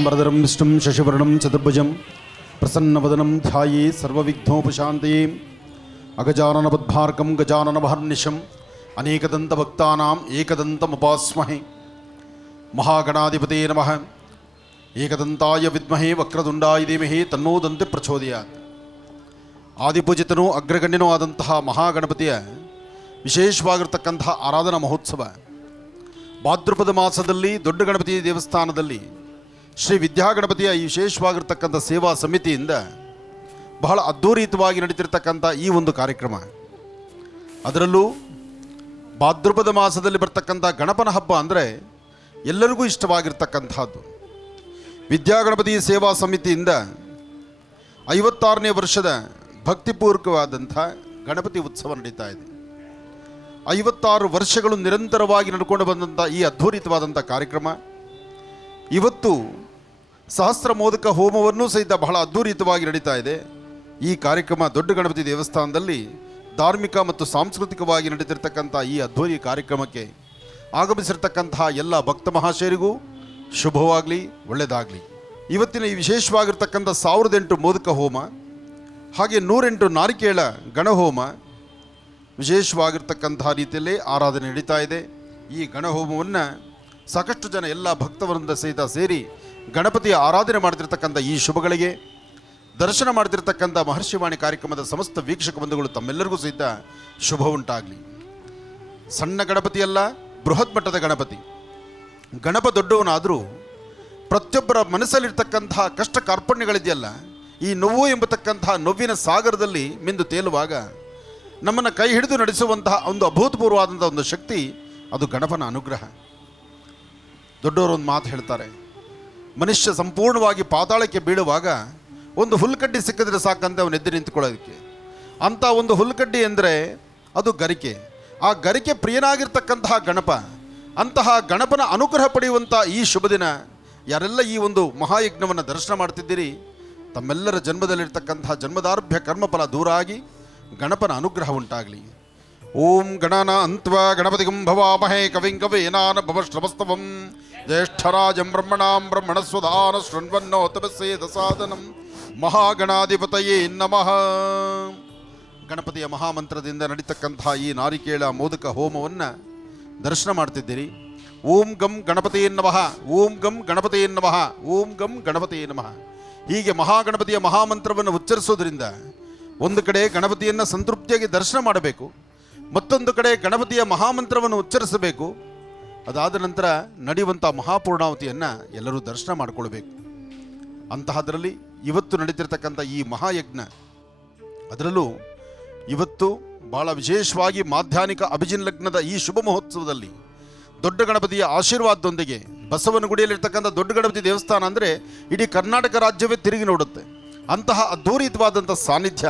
शुक्लांबरधरं विष्णुं शशिवर्णं चतुर्भुजं प्रसन्नवदनं ध्याये सर्वविघ्नोपशान्तये अगजाननपद्मार्कं गजाननमहर्निशम् अनेकदन्तभक्तानाम् एकदन्तमुपास्महे महागणाधिपते नमः। ಏಕದಂತಾಯ ವಿದ್ಮಹೇ ವಕ್ರದುಂಡಾಯ ಧೀಮಹಿ ತನ್ನೋ ದಂತೆ ಪ್ರಚೋದಯಾತ್. ಆದಿಪೂಜಿತನೂ ಅಗ್ರಗಣ್ಯನೂ ಆದಂತಹ ಮಹಾಗಣಪತಿಯ ವಿಶೇಷವಾಗಿರ್ತಕ್ಕಂತಹ ಆರಾಧನಾ ಮಹೋತ್ಸವ ಭಾದ್ರಪದ ಮಾಸದಲ್ಲಿ ದೊಡ್ಡ ಗಣಪತಿ ದೇವಸ್ಥಾನದಲ್ಲಿ ಶ್ರೀ ವಿದ್ಯಾಗಣಪತಿಯ ಈ ವಿಶೇಷವಾಗಿರ್ತಕ್ಕಂಥ ಸೇವಾ ಸಮಿತಿಯಿಂದ ಬಹಳ ಅದ್ಧೂರಿತವಾಗಿ ನಡೀತಿರ್ತಕ್ಕಂಥ ಈ ಒಂದು ಕಾರ್ಯಕ್ರಮ. ಅದರಲ್ಲೂ ಭಾದ್ರಪದ ಮಾಸದಲ್ಲಿ ಬರ್ತಕ್ಕಂಥ ಗಣಪನ ಹಬ್ಬ ಅಂದರೆ ಎಲ್ಲರಿಗೂ ಇಷ್ಟವಾಗಿರ್ತಕ್ಕಂಥದ್ದು. ವಿದ್ಯಾಗಣಪತಿ ಸೇವಾ ಸಮಿತಿಯಿಂದ 56ನೇ ವರ್ಷದ ಭಕ್ತಿಪೂರ್ವಕವಾದಂಥ ಗಣಪತಿ ಉತ್ಸವ ನಡೀತಾ ಇದೆ. 56 ವರ್ಷಗಳು ನಿರಂತರವಾಗಿ ನಡ್ಕೊಂಡು ಬಂದಂಥ ಈ ಅದ್ಭುತವಾದಂಥ ಕಾರ್ಯಕ್ರಮ ಇವತ್ತು ಸಹಸ್ರ ಮೋದಕ ಹೋಮವನ್ನು ಸಹಿತ ಬಹಳ ಅದ್ಭುತವಾಗಿ ನಡೀತಾ ಇದೆ. ಈ ಕಾರ್ಯಕ್ರಮ ದೊಡ್ಡ ಗಣಪತಿ ದೇವಸ್ಥಾನದಲ್ಲಿ ಧಾರ್ಮಿಕ ಮತ್ತು ಸಾಂಸ್ಕೃತಿಕವಾಗಿ ನಡೀತಿರ್ತಕ್ಕಂಥ ಈ ಅದ್ಭುತ ಕಾರ್ಯಕ್ರಮಕ್ಕೆ ಆಗಮಿಸಿರ್ತಕ್ಕಂತಹ ಎಲ್ಲ ಭಕ್ತ ಮಹಾಶಯರಿಗೂ ಶುಭವಾಗಲಿ, ಒಳ್ಳೆಯದಾಗಲಿ. ಇವತ್ತಿನ ಈ ವಿಶೇಷವಾಗಿರ್ತಕ್ಕಂಥ 1008 ಮೋದಕ ಹೋಮ ಹಾಗೆ 108 ನಾರಿಕೇಳ ಗಣಹೋಮ ವಿಶೇಷವಾಗಿರ್ತಕ್ಕಂತಹ ರೀತಿಯಲ್ಲೇ ಆರಾಧನೆ ನಡೀತಾ ಇದೆ. ಈ ಗಣಹೋಮವನ್ನು ಸಾಕಷ್ಟು ಜನ ಎಲ್ಲ ಭಕ್ತವರಿಂದ ಸಹಿತ ಸೇರಿ ಗಣಪತಿಯ ಆರಾಧನೆ ಮಾಡ್ತಿರ್ತಕ್ಕಂಥ ಈ ಶುಭಗಳಿಗೆ ದರ್ಶನ ಮಾಡ್ತಿರ್ತಕ್ಕಂಥ ಮಹರ್ಷಿವಾಣಿ ಕಾರ್ಯಕ್ರಮದ ಸಮಸ್ತ ವೀಕ್ಷಕ ಬಂಧುಗಳು ತಮ್ಮೆಲ್ಲರಿಗೂ ಸಹಿತ ಶುಭ ಉಂಟಾಗಲಿ. ಸಣ್ಣ ಗಣಪತಿಯಲ್ಲ, ಬೃಹತ್ ಮಟ್ಟದ ಗಣಪತಿ. ಗಣಪ ದೊಡ್ಡವನಾದರೂ ಪ್ರತಿಯೊಬ್ಬರ ಮನಸ್ಸಲ್ಲಿರ್ತಕ್ಕಂತಹ ಕಷ್ಟ ಕಾರ್ಪಣ್ಯಗಳಿದೆಯಲ್ಲ, ಈ ನೋವು ಎಂಬತಕ್ಕಂತಹ ನೋವಿನ ಸಾಗರದಲ್ಲಿ ಮಿಂದು ತೇಲುವಾಗ ನಮ್ಮನ್ನು ಕೈ ಹಿಡಿದು ನಡೆಸುವಂತಹ ಒಂದು ಅಭೂತಪೂರ್ವವಾದಂಥ ಒಂದು ಶಕ್ತಿ ಅದು ಗಣಪನ ಅನುಗ್ರಹ. ದೊಡ್ಡವರು ಒಂದು ಮಾತು ಹೇಳ್ತಾರೆ, ಮನುಷ್ಯ ಸಂಪೂರ್ಣವಾಗಿ ಪಾತಾಳಕ್ಕೆ ಬೀಳುವಾಗ ಒಂದು ಹುಲ್ಕಡ್ಡಿ ಸಿಕ್ಕಿದ್ರೆ ಸಾಕಂತೆ ಅವನು ಎದ್ದು ನಿಂತ್ಕೊಳ್ಳೋದಕ್ಕೆ. ಅಂಥ ಒಂದು ಹುಲ್ಕಡ್ಡಿ ಅಂದರೆ ಅದು ಗರಿಕೆ. ಆ ಗರಿಕೆ ಪ್ರಿಯನಾಗಿರ್ತಕ್ಕಂತಹ ಗಣಪ, ಅಂತಹ ಗಣಪನ ಅನುಗ್ರಹ ಪಡೆಯುವಂಥ ಈ ಶುಭ ದಿನ ಯಾರೆಲ್ಲ ಈ ಒಂದು ಮಹಾಯಜ್ಞವನ್ನು ದರ್ಶನ ಮಾಡ್ತಿದ್ದೀರಿ, ತಮ್ಮೆಲ್ಲರ ಜನ್ಮದಲ್ಲಿರ್ತಕ್ಕಂತಹ ಜನ್ಮದಾರ್ಭ್ಯ ಕರ್ಮಫಲ ದೂರ ಆಗಿ ಗಣಪನ ಅನುಗ್ರಹ ಉಂಟಾಗಲಿ. ಓಂ ಗಣನ ಅಂತ್ವ ಗಣಪತಿಗಂ ಭವಾಮಹೇ ಕವಿಂ ಕವೇನಾನ ಭವಶ್ರವಸ್ತವಂ ಜ್ಯೇಷ್ಠರಾಜಂ ಬ್ರಹ್ಮಣಾಂ ಬ್ರಹ್ಮಣಸ್ವಧಾನ ಶೃಣ್ವನ್ನೋತಮಸೇದ ಸಾಧನಂ ಮಹಾಗಣಾಧಿಪತಯೇ ನಮಃ. ಗಣಪತಿಯ ಮಹಾಮಂತ್ರದಿಂದ ನಡೀತಕ್ಕಂತಹ ಈ ನಾರಿಕೇಳ ಮೋದಕ ಹೋಮವನ್ನು ದರ್ಶನ ಮಾಡ್ತಿದ್ದೀರಿ. ಓಂ ಗಂ ಗಣಪತಿಯೇ ನಮಃ, ಓಂ ಗಂ ಗಣಪತಿಯೇ ನಮಃ, ಓಂ ಗಂ ಗಣಪತಿಯೇ ನಮಃ. ಹೀಗೆ ಮಹಾಗಣಪತಿಯ ಮಹಾಮಂತ್ರವನ್ನು ಉಚ್ಚರಿಸೋದ್ರಿಂದ ಒಂದು ಕಡೆ ಗಣಪತಿಯನ್ನು ಸಂತೃಪ್ತಿಯಾಗಿ ದರ್ಶನ ಮಾಡಬೇಕು, ಮತ್ತೊಂದು ಕಡೆ ಗಣಪತಿಯ ಮಹಾಮಂತ್ರವನ್ನು ಉಚ್ಚರಿಸಬೇಕು. ಅದಾದ ನಂತರ ನಡೆಯುವಂಥ ಮಹಾಪೂರ್ಣಾವತಿಯನ್ನು ಎಲ್ಲರೂ ದರ್ಶನ ಮಾಡಿಕೊಳ್ಬೇಕು. ಅಂತಹದರಲ್ಲಿ ಇವತ್ತು ನಡೀತಿರ್ತಕ್ಕಂಥ ಈ ಮಹಾಯಜ್ಞ, ಅದರಲ್ಲೂ ಇವತ್ತು ಭಾಳ ವಿಶೇಷವಾಗಿ ಮಾಧ್ಯಾಹ್ನಿಕ ಅಭಿಜಿನ್ ಲಗ್ನದ ಈ ಶುಭ ಮಹೋತ್ಸವದಲ್ಲಿ ದೊಡ್ಡ ಗಣಪತಿಯ ಆಶೀರ್ವಾದದೊಂದಿಗೆ ಬಸವನಗುಡಿಯಲ್ಲಿರ್ತಕ್ಕಂಥ ದೊಡ್ಡ ಗಣಪತಿ ದೇವಸ್ಥಾನ ಅಂದರೆ ಇಡೀ ಕರ್ನಾಟಕ ರಾಜ್ಯವೇ ತಿರುಗಿ ನೋಡುತ್ತೆ. ಅಂತಹ ಅದ್ಭುತವಾದಂಥ ಸಾನ್ನಿಧ್ಯ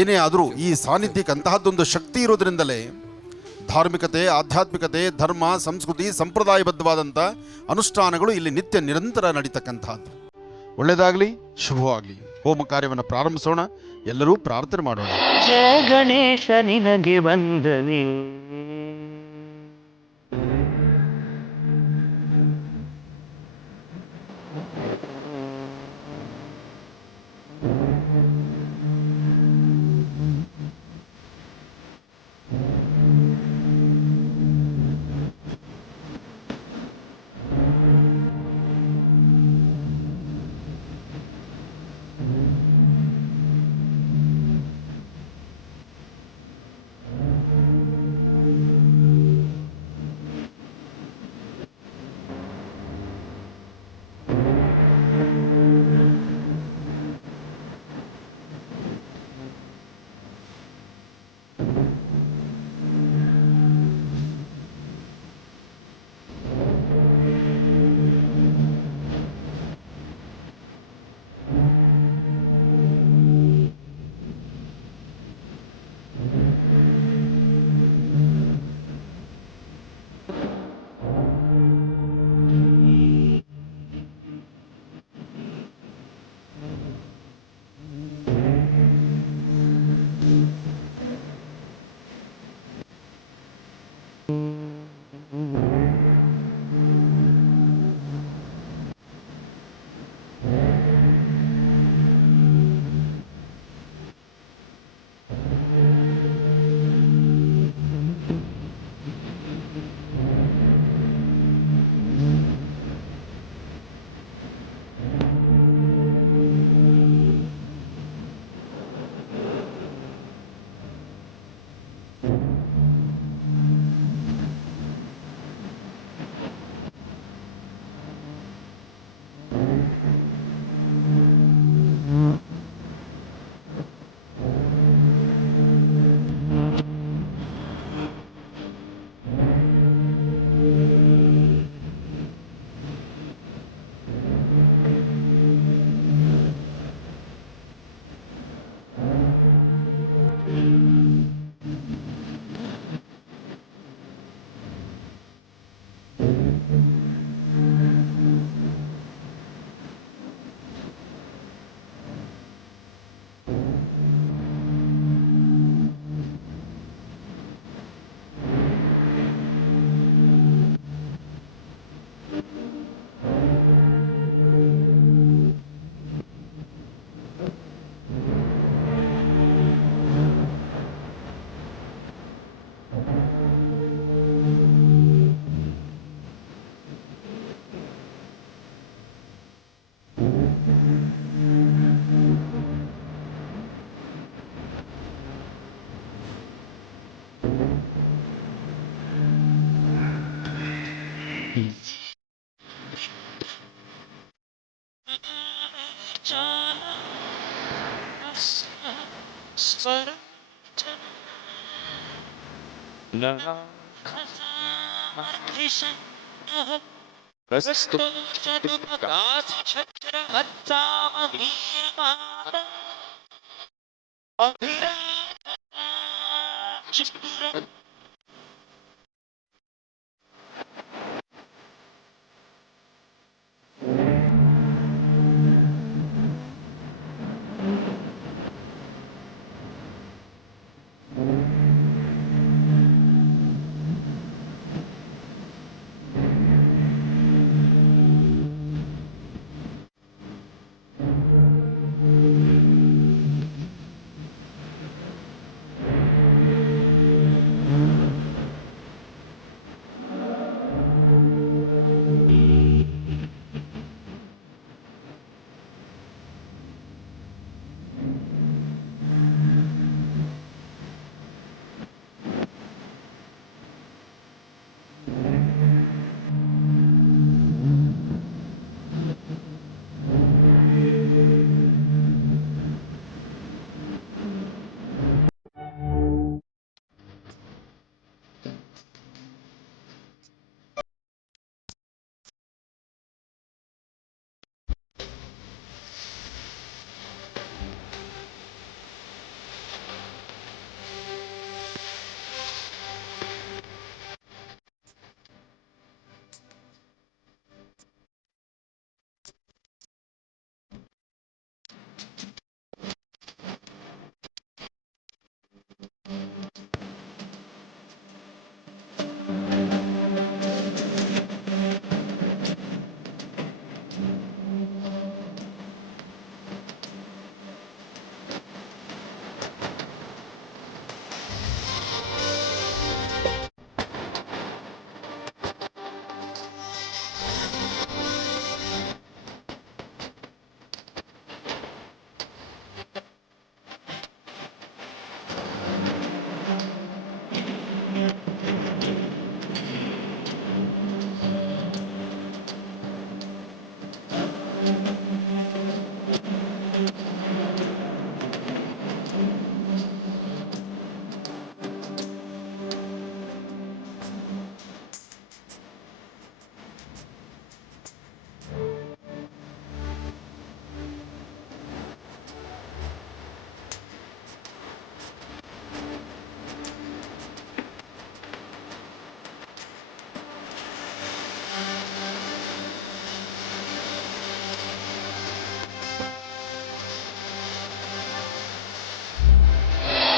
ಏನೇ ಆದರೂ ಈ ಸಾನ್ನಿಧ್ಯಕ್ಕೆ ಅಂತಹದ್ದೊಂದು ಶಕ್ತಿ ಇರೋದ್ರಿಂದಲೇ ಧಾರ್ಮಿಕತೆ, ಆಧ್ಯಾತ್ಮಿಕತೆ, ಧರ್ಮ, ಸಂಸ್ಕೃತಿ, ಸಂಪ್ರದಾಯಬದ್ಧವಾದಂಥ ಅನುಷ್ಠಾನಗಳು ಇಲ್ಲಿ ನಿತ್ಯ ನಿರಂತರ ನಡೀತಕ್ಕಂಥದ್ದು. ಒಳ್ಳೆಯದಾಗಲಿ, ಶುಭವಾಗಲಿ. ಹೋಮ ಕಾರ್ಯವನ್ನು ಪ್ರಾರಂಭಿಸೋಣ. ಎಲ್ಲರೂ ಪ್ರಾರ್ಥನೆ ಮಾಡೋಣ. ಜಯ ಗಣೇಶ ನಿನಗೆ ವಂದನೆ.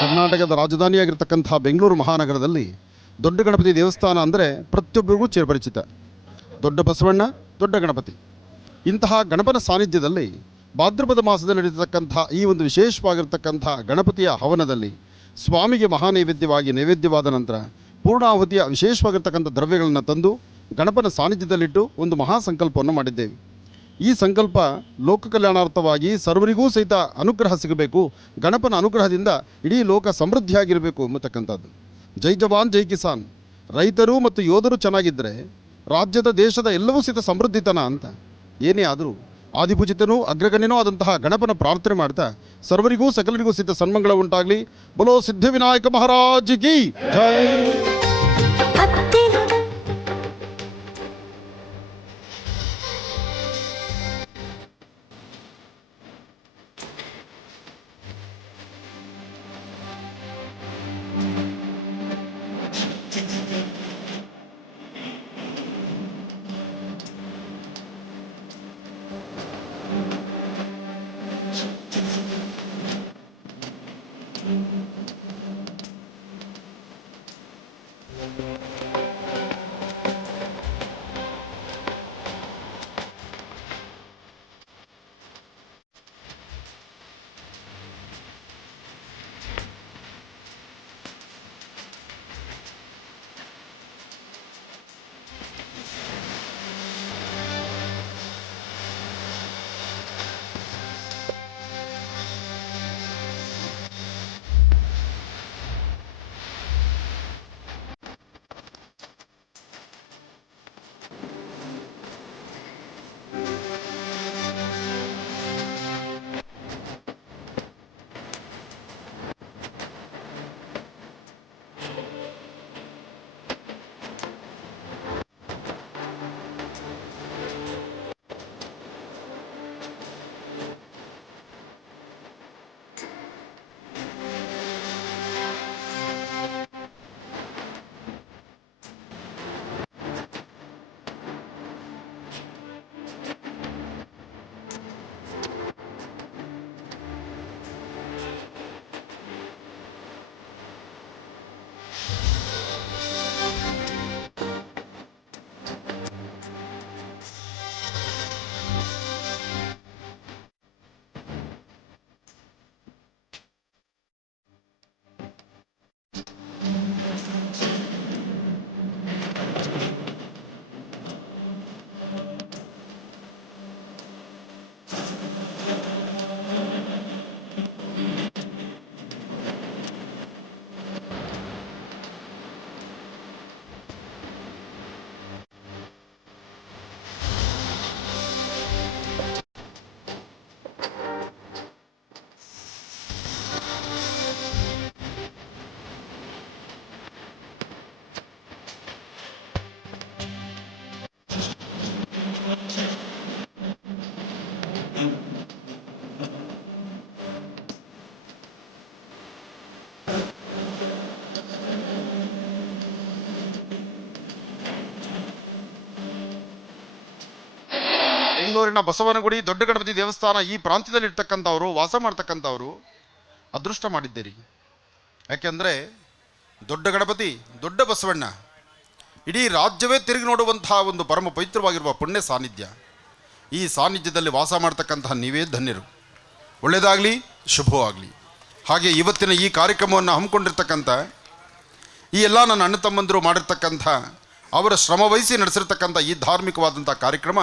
ಕರ್ನಾಟಕದ ರಾಜಧಾನಿಯಾಗಿರ್ತಕ್ಕಂಥ ಬೆಂಗಳೂರು ಮಹಾನಗರದಲ್ಲಿ ದೊಡ್ಡ ಗಣಪತಿ ದೇವಸ್ಥಾನ ಅಂದರೆ ಪ್ರತಿಯೊಬ್ಬರಿಗೂ ಚಿರಪರಿಚಿತ. ದೊಡ್ಡ ಬಸವಣ್ಣ, ದೊಡ್ಡ ಗಣಪತಿ, ಇಂತಹ ಗಣಪನ ಸಾನ್ನಿಧ್ಯದಲ್ಲಿ ಭಾದ್ರಪದ ಮಾಸದಲ್ಲಿ ನಡೆಯತಕ್ಕಂಥ ಈ ಒಂದು ವಿಶೇಷವಾಗಿರ್ತಕ್ಕಂಥ ಗಣಪತಿಯ ಹವನದಲ್ಲಿ ಸ್ವಾಮಿಗೆ ಮಹಾನೈವೇದ್ಯವಾಗಿ ನೈವೇದ್ಯವಾದ ನಂತರ ಪೂರ್ಣಾಹುತಿಯ ವಿಶೇಷವಾಗಿರ್ತಕ್ಕಂಥ ದ್ರವ್ಯಗಳನ್ನು ತಂದು ಗಣಪನ ಸಾನ್ನಿಧ್ಯದಲ್ಲಿಟ್ಟು ಒಂದು ಮಹಾ ಸಂಕಲ್ಪವನ್ನು ಮಾಡಿದ್ದೇವೆ. ಈ ಸಂಕಲ್ಪ ಲೋಕ ಕಲ್ಯಾಣಾರ್ಥವಾಗಿ ಸರ್ವರಿಗೂ ಸಹಿತ ಅನುಗ್ರಹ ಸಿಗಬೇಕು, ಗಣಪನ ಅನುಗ್ರಹದಿಂದ ಇಡೀ ಲೋಕ ಸಮೃದ್ಧಿಯಾಗಿರಬೇಕು ಎಂಬತಕ್ಕಂಥದ್ದು. ಜೈ ಜವಾನ್ ಜೈ ಕಿಸಾನ್. ರೈತರು ಮತ್ತು ಯೋಧರು ಚೆನ್ನಾಗಿದ್ದರೆ ರಾಜ್ಯದ ದೇಶದ ಎಲ್ಲವೂ ಸಹಿತ ಸಮೃದ್ಧಿತನ ಅಂತ. ಏನೇ ಆದರೂ ಆದಿಪೂಜಿತನೂ ಅಗ್ರಗಣ್ಯನೂ ಆದಂತಹ ಗಣಪನ ಪ್ರಾರ್ಥನೆ ಮಾಡ್ತಾ ಸರ್ವರಿಗೂ ಸಕಲರಿಗೂ ಸಹಿತ ಸನ್ಮಂಗಳ ಉಂಟಾಗಲಿ. ಬಲೋ ಸಿದ್ಧಿವಿನಾಯಕ ಮಹಾರಾಜ್ ಕಿ ಜೈ. ಬೆಂಗಳೂರಿನ ಬಸವನಗುಡಿ ದೊಡ್ಡ ಗಣಪತಿ ದೇವಸ್ಥಾನ ಈ ಪ್ರಾಂತ್ಯದಲ್ಲಿರ್ತಕ್ಕಂಥವ್ರು, ವಾಸ ಮಾಡ್ತಕ್ಕಂಥವ್ರು ಅದೃಷ್ಟ ಮಾಡಿದ್ದೀರಿ. ಯಾಕೆಂದರೆ ದೊಡ್ಡ ಗಣಪತಿ, ದೊಡ್ಡ ಬಸವಣ್ಣ ಇಡೀ ರಾಜ್ಯವೇ ತಿರುಗಿ ನೋಡುವಂತಹ ಒಂದು ಪರಮ ಪವಿತ್ರವಾಗಿರುವ ಪುಣ್ಯ ಸಾನ್ನಿಧ್ಯ. ಈ ಸಾನ್ನಿಧ್ಯದಲ್ಲಿ ವಾಸ ಮಾಡ್ತಕ್ಕಂತಹ ನೀವೇ ಧನ್ಯರು. ಒಳ್ಳೆಯದಾಗಲಿ, ಶುಭವಾಗಲಿ. ಹಾಗೆ ಇವತ್ತಿನ ಈ ಕಾರ್ಯಕ್ರಮವನ್ನು ಹಮ್ಮಿಕೊಂಡಿರ್ತಕ್ಕಂಥ ಈ ಎಲ್ಲ ನನ್ನ ಅಣ್ಣ ತಮ್ಮಂದಿರು ಮಾಡಿರ್ತಕ್ಕಂಥ, ಅವರ ಶ್ರಮವಹಿಸಿ ನಡೆಸಿರ್ತಕ್ಕಂಥ ಈ ಧಾರ್ಮಿಕವಾದಂಥ ಕಾರ್ಯಕ್ರಮ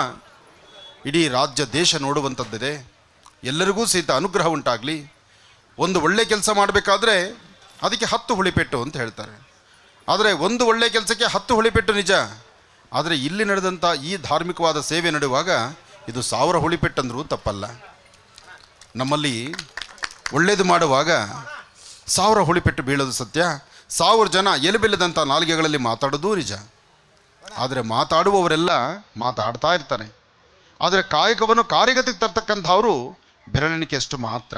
ಇಡೀ ರಾಜ್ಯ ದೇಶ ನೋಡುವಂಥದ್ದಿದೆ. ಎಲ್ಲರಿಗೂ ಸಹಿತ ಅನುಗ್ರಹ ಉಂಟಾಗಲಿ. ಒಂದು ಒಳ್ಳೆ ಕೆಲಸ ಮಾಡಬೇಕಾದ್ರೆ ಅದಕ್ಕೆ 10 ಹುಳಿಪೆಟ್ಟು ಅಂತ ಹೇಳ್ತಾರೆ. ಆದರೆ ಒಂದು ಒಳ್ಳೆ ಕೆಲಸಕ್ಕೆ 10 ಹುಳಿಪೆಟ್ಟು ನಿಜ. ಆದರೆ ಇಲ್ಲಿ ನಡೆದಂಥ ಈ ಧಾರ್ಮಿಕವಾದ ಸೇವೆ ನಡೆಯುವಾಗ ಇದು 1000 ಹುಳಿಪೆಟ್ಟಂದರೂ ತಪ್ಪಲ್ಲ. ನಮ್ಮಲ್ಲಿ ಒಳ್ಳೆಯದು ಮಾಡುವಾಗ 1000 ಹುಳಿಪೆಟ್ಟು ಬೀಳೋದು ಸತ್ಯ. 1000 ಜನ ಎಲೆಬೆಲ್ಲದಂಥ ನಾಲಿಗೆಗಳಲ್ಲಿ ಮಾತಾಡೋದು ನಿಜ. ಆದರೆ ಮಾತಾಡುವವರೆಲ್ಲ ಮಾತಾಡ್ತಾ ಇರ್ತಾರೆ. ಆದರೆ ಕಾಯಕವನ್ನು ಕಾರ್ಯಗತಿಗೆ ತರ್ತಕ್ಕಂಥವರು ಬೆರಳೆಣಿಕೆಯಷ್ಟು ಮಾತ್ರ.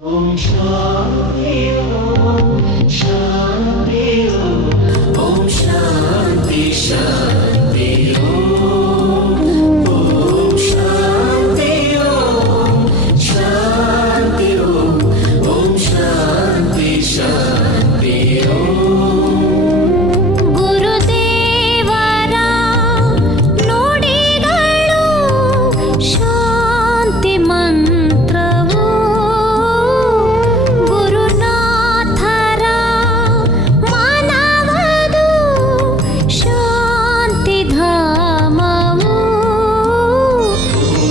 Om Shanti Om Shanti Om Shanti Shanti Om Shanti Om Shanti Om Shanti Shanti ಗುರುದೇವರ ನುಡಿಗಳು ಶಾಂತಿ ಮಂತ್ರವು ಗುರುನಾಥರ ಮನವದು ಶಾಂತಿ ಧಾಮವು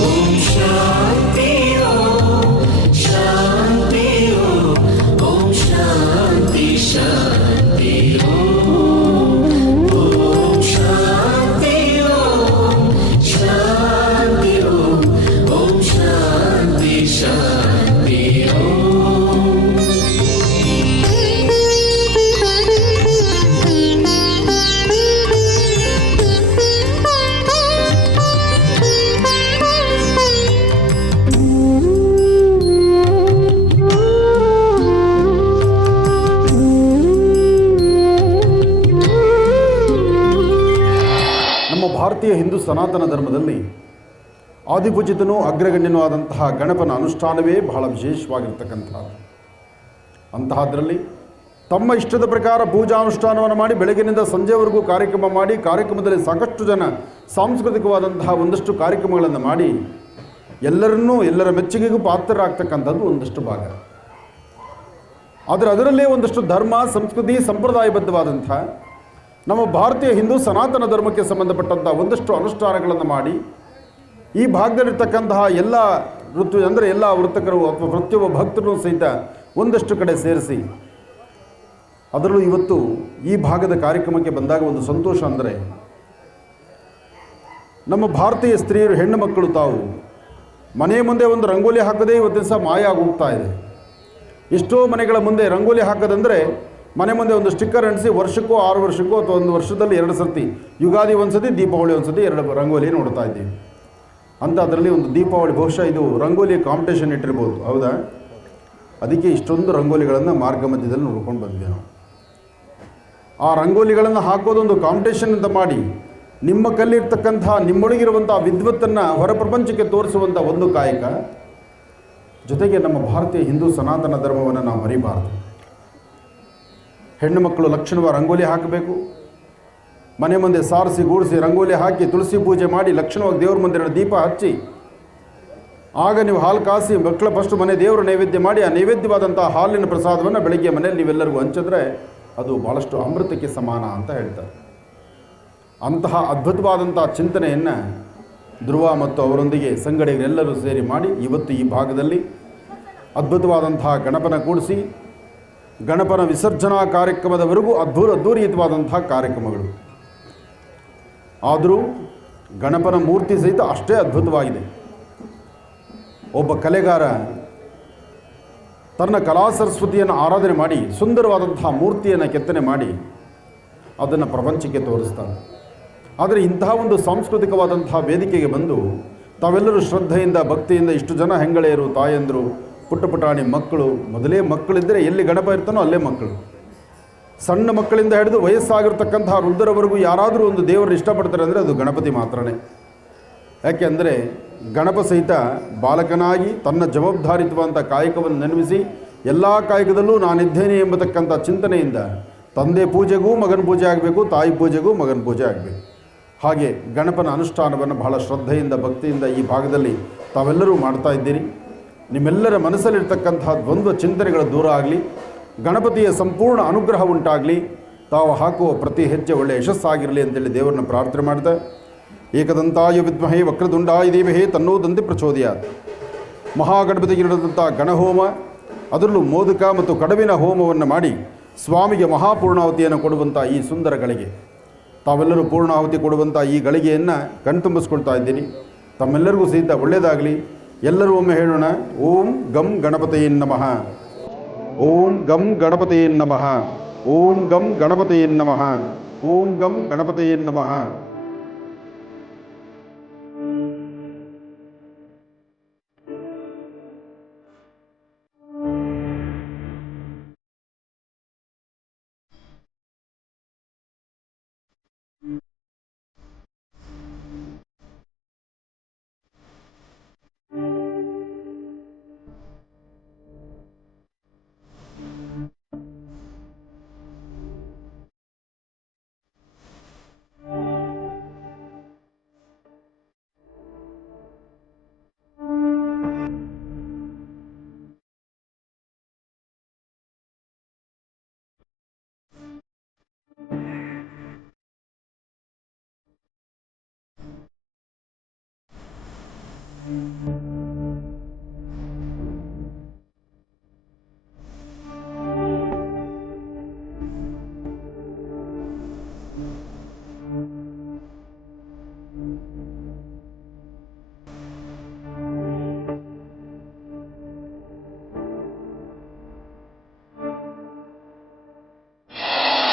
ಓಂ ಶಾಂತಿ ಓಂ ಶಾಂತಿ ಓಂ ಶಾಂತಿ ಶಾಂತಿ ನಮ್ಮ ಭಾರತೀಯ ಹಿಂದೂ ಸನಾತನ ಧರ್ಮದಲ್ಲಿ ಆದಿಪೂಜಿತನೂ ಅಗ್ರಗಣ್ಯನೂ ಆದಂತಹ ಗಣಪನ ಅನುಷ್ಠಾನವೇ ಬಹಳ ವಿಶೇಷವಾಗಿರ್ತಕ್ಕಂಥದ್ದು. ಅಂತಹದ್ರಲ್ಲಿ ತಮ್ಮ ಇಷ್ಟದ ಪ್ರಕಾರ ಪೂಜಾನುಷ್ಠಾನವನ್ನು ಮಾಡಿ ಬೆಳಗಿನಿಂದ ಸಂಜೆವರೆಗೂ ಕಾರ್ಯಕ್ರಮ ಮಾಡಿ, ಕಾರ್ಯಕ್ರಮದಲ್ಲಿ ಸಾಕಷ್ಟು ಜನ ಸಾಂಸ್ಕೃತಿಕವಾದಂತಹ ಒಂದಷ್ಟು ಕಾರ್ಯಕ್ರಮಗಳನ್ನು ಮಾಡಿ ಎಲ್ಲರ ಮೆಚ್ಚುಗೆಗೂ ಪಾತ್ರರಾಗ್ತಕ್ಕಂಥದ್ದು ಒಂದಷ್ಟು ಭಾಗ. ಆದರೆ ಅದರಲ್ಲೇ ಒಂದಷ್ಟು ಧರ್ಮ, ಸಂಸ್ಕೃತಿ, ಸಂಪ್ರದಾಯಬದ್ಧವಾದಂಥ ನಮ್ಮ ಭಾರತೀಯ ಹಿಂದೂ ಸನಾತನ ಧರ್ಮಕ್ಕೆ ಸಂಬಂಧಪಟ್ಟಂಥ ಒಂದಷ್ಟು ಅನುಷ್ಠಾನಗಳನ್ನು ಮಾಡಿ ಈ ಭಾಗದಲ್ಲಿರ್ತಕ್ಕಂತಹ ಎಲ್ಲ ಎಲ್ಲ ವೃತ್ತಕರು ಅಥವಾ ಪ್ರತಿಯೊಬ್ಬ ಭಕ್ತರು ಸಹಿತ ಒಂದಷ್ಟು ಕಡೆ ಸೇರಿಸಿ, ಅದರಲ್ಲೂ ಇವತ್ತು ಈ ಭಾಗದ ಕಾರ್ಯಕ್ರಮಕ್ಕೆ ಬಂದಾಗ ಒಂದು ಸಂತೋಷ ಅಂದರೆ, ನಮ್ಮ ಭಾರತೀಯ ಸ್ತ್ರೀಯರು, ಹೆಣ್ಣು ಮಕ್ಕಳು ತಾವು ಮನೆ ಮುಂದೆ ಒಂದು ರಂಗೋಲಿ ಹಾಕದೇ ಇವತ್ತಿನ ಸಹ ಮಾಯ ಆಗೋಗ್ತಾ ಇದೆ. ಎಷ್ಟೋ ಮನೆಗಳ ಮುಂದೆ ರಂಗೋಲಿ ಹಾಕೋದಂದರೆ ಮನೆ ಮುಂದೆ ಒಂದು ಸ್ಟಿಕ್ಕರ್ ಅಂಟಿಸಿ ವರ್ಷಕ್ಕೋ 6 ವರ್ಷಕ್ಕೋ ಅಥವಾ 1 ವರ್ಷದಲ್ಲಿ 2 ಸರ್ತಿ, ಯುಗಾದಿ ಒಂದು ಸತಿ, ದೀಪಾವಳಿ ಒಂದು ಸತಿ 2 ರಂಗೋಲಿ ನೋಡ್ತಾ ಇದ್ದೀವಿ. ಅಂತ ಅದರಲ್ಲಿ ಒಂದು ದೀಪಾವಳಿ ಬಹುಶಃ ಇದು ರಂಗೋಲಿ ಕಾಂಪಿಟೇಷನ್ ಇಟ್ಟಿರ್ಬೋದು, ಹೌದಾ? ಅದಕ್ಕೆ ಇಷ್ಟೊಂದು ರಂಗೋಲಿಗಳನ್ನು ಮಾರ್ಗ ಮಧ್ಯದಲ್ಲಿ ನೋಡ್ಕೊಂಡು ಬಂದಿದ್ದೇವೆ ನಾವು. ಆ ರಂಗೋಲಿಗಳನ್ನು ಹಾಕೋದೊಂದು ಕಾಂಪಿಟೇಷನ್ ಅಂತ ಮಾಡಿ ನಿಮ್ಮ ಕಲ್ಲಿರ್ತಕ್ಕಂತಹ ನಿಮ್ಮೊಳಗಿರುವಂಥ ವಿದ್ವತ್ತನ್ನು ಹೊರ ಪ್ರಪಂಚಕ್ಕೆ ತೋರಿಸುವಂಥ ಒಂದು ಕಾಯಕ. ಜೊತೆಗೆ ನಮ್ಮ ಭಾರತೀಯ ಹಿಂದೂ ಸನಾತನ ಧರ್ಮವನ್ನು ನಾವು ಮರಿಬಾರದು. ಹೆಣ್ಣು ಮಕ್ಕಳು ಲಕ್ಷಣವ ರಂಗೋಲಿ ಹಾಕಬೇಕು, ಮನೆ ಮುಂದೆ ಸಾರಿಸಿ ಗೂಡಿಸಿ ರಂಗೋಲಿ ಹಾಕಿ ತುಳಸಿ ಪೂಜೆ ಮಾಡಿ ಲಕ್ಷಣವಾಗಿ ದೇವ್ರ ಮಂದಿರ ದೀಪ ಹಚ್ಚಿ, ಆಗ ನೀವು ಹಾಲು ಕಾಸಿ ಮಕ್ಕಳ ಫಸ್ಟ್ ಮನೆ ದೇವರ ನೈವೇದ್ಯ ಮಾಡಿ ಆ ನೈವೇದ್ಯವಾದಂಥ ಹಾಲಿನ ಪ್ರಸಾದವನ್ನು ಬೆಳಗ್ಗೆ ಮನೆಯಲ್ಲಿ ನೀವೆಲ್ಲರಿಗೂ ಹಂಚಿದ್ರೆ ಅದು ಭಾಳಷ್ಟು ಅಮೃತಕ್ಕೆ ಸಮಾನ ಅಂತ ಹೇಳ್ತಾರೆ. ಅಂತಹ ಅದ್ಭುತವಾದಂಥ ಚಿಂತನೆಯನ್ನು ಧ್ರುವ ಮತ್ತು ಅವರೊಂದಿಗೆ ಸಂಗಡಿಗರೆಲ್ಲರೂ ಸೇರಿ ಮಾಡಿ ಇವತ್ತು ಈ ಭಾಗದಲ್ಲಿ ಅದ್ಭುತವಾದಂತಹ ಗಣಪನ ಕೂಡಿಸಿ ಗಣಪನ ವಿಸರ್ಜನಾ ಕಾರ್ಯಕ್ರಮದವರೆಗೂ ಅದ್ಭುತವಾದಂಥ ಕಾರ್ಯಕ್ರಮಗಳು. ಆದರೂ ಗಣಪನ ಮೂರ್ತಿ ಸಹಿತ ಅಷ್ಟೇ ಅದ್ಭುತವಾಗಿದೆ. ಒಬ್ಬ ಕಲೆಗಾರ ತನ್ನ ಕಲಾ ಸರಸ್ವತಿಯನ್ನು ಆರಾಧನೆ ಮಾಡಿ ಸುಂದರವಾದಂಥ ಮೂರ್ತಿಯನ್ನು ಕೆತ್ತನೆ ಮಾಡಿ ಅದನ್ನು ಪ್ರಪಂಚಕ್ಕೆ ತೋರಿಸ್ತಾನೆ. ಆದರೆ ಇಂತಹ ಒಂದು ಸಾಂಸ್ಕೃತಿಕವಾದಂತಹ ವೇದಿಕೆಗೆ ಬಂದು ತಾವೆಲ್ಲರೂ ಶ್ರದ್ಧೆಯಿಂದ ಭಕ್ತಿಯಿಂದ ಇಷ್ಟು ಜನ ಹೆಂಗಳೆಯರು, ತಾಯಂದರು, ಪುಟ್ಟ ಪುಟಾಣಿ ಮಕ್ಕಳು, ಮೊದಲೇ ಮಕ್ಕಳಿದ್ದರೆ ಎಲ್ಲಿ ಗಣಪ ಇರ್ತಾನೋ ಅಲ್ಲೇ ಮಕ್ಕಳು, ಸಣ್ಣ ಮಕ್ಕಳಿಂದ ಹಿಡಿದು ವಯಸ್ಸಾಗಿರ್ತಕ್ಕಂತಹ ವೃದ್ಧರವರೆಗೂ ಯಾರಾದರೂ ಒಂದು ದೇವರನ್ನು ಇಷ್ಟಪಡ್ತಾರೆ ಅಂದರೆ ಅದು ಗಣಪತಿ ಮಾತ್ರನೇ. ಯಾಕೆ ಅಂದರೆ ಗಣಪ ಸಹಿತ ಬಾಲಕನಾಗಿ ತನ್ನ ಜವಾಬ್ದಾರಿತ್ವಂಥ ಕಾಯಕವನ್ನು ನೆನಪಿಸಿ ಎಲ್ಲ ಕಾಯಕದಲ್ಲೂ ನಾನಿದ್ದೇನೆ ಎಂಬತಕ್ಕಂಥ ಚಿಂತನೆಯಿಂದ ತಂದೆ ಪೂಜೆಗೂ ಮಗನ ಪೂಜೆ ಆಗಬೇಕು, ತಾಯಿ ಪೂಜೆಗೂ ಮಗನ ಪೂಜೆ ಆಗಬೇಕು. ಹಾಗೆ ಗಣಪನ ಅನುಷ್ಠಾನವನ್ನು ಬಹಳ ಶ್ರದ್ಧೆಯಿಂದ ಭಕ್ತಿಯಿಂದ ಈ ಭಾಗದಲ್ಲಿ ತಾವೆಲ್ಲರೂ ಮಾಡ್ತಾ ಇದ್ದೀರಿ. ನಿಮ್ಮೆಲ್ಲರ ಮನಸ್ಸಲ್ಲಿರ್ತಕ್ಕಂತಹ ದ್ವಂದ್ವ ಚಿಂತನೆಗಳ ದೂರ ಆಗಲಿ, ಗಣಪತಿಯ ಸಂಪೂರ್ಣ ಅನುಗ್ರಹ ಉಂಟಾಗಲಿ, ತಾವು ಹಾಕುವ ಪ್ರತಿ ಹೆಜ್ಜೆ ಒಳ್ಳೆಯ ಯಶಸ್ಸಾಗಿರಲಿ ಅಂತೇಳಿ ದೇವರನ್ನ ಪ್ರಾರ್ಥನೆ ಮಾಡ್ತಾ, ಏಕದಂತಾಯ ವಿದ್ಮಹೇ ವಕ್ರದುಂಡಾಯ ಧೀಮಹಿ ತನ್ನೋ ದಂತಿ ಪ್ರಚೋದಯಾತ್. ಮಹಾಗಣಪತಿಗೆ ನಡೆದಂಥ ಗಣಹೋಮ, ಅದರಲ್ಲೂ ಮೋದಕ ಮತ್ತು ಕಡವಿನ ಹೋಮವನ್ನು ಮಾಡಿ ಸ್ವಾಮಿಗೆ ಮಹಾಪೂರ್ಣಾಹುತಿಯನ್ನು ಕೊಡುವಂಥ ಈ ಸುಂದರ ಗಳಿಗೆ ತಾವೆಲ್ಲರೂ ಪೂರ್ಣಾಹುತಿ ಕೊಡುವಂಥ ಈ ಗಳಿಗೆಯನ್ನು ಕಣ್ತುಂಬಿಸ್ಕೊಳ್ತಾ ಇದ್ದೀನಿ. ತಮ್ಮೆಲ್ಲರಿಗೂ ಸಹಿತ ಒಳ್ಳೆಯದಾಗಲಿ. ಎಲ್ಲರೂ ಒಮ್ಮೆ ಹೇಳೋಣ, ಓಂ ಗಂ ಗಣಪತಿಯೇ ನಮಃ, ಓಂ ಗಂ ಗಣಪತಿಯೇ ನಮಃ, ಓಂ ಗಂ ಗಣಪತಿಯೇ ನಮಃ, ಓಂ ಗಂ ಗಣಪತಿಯೇ ನಮಃ.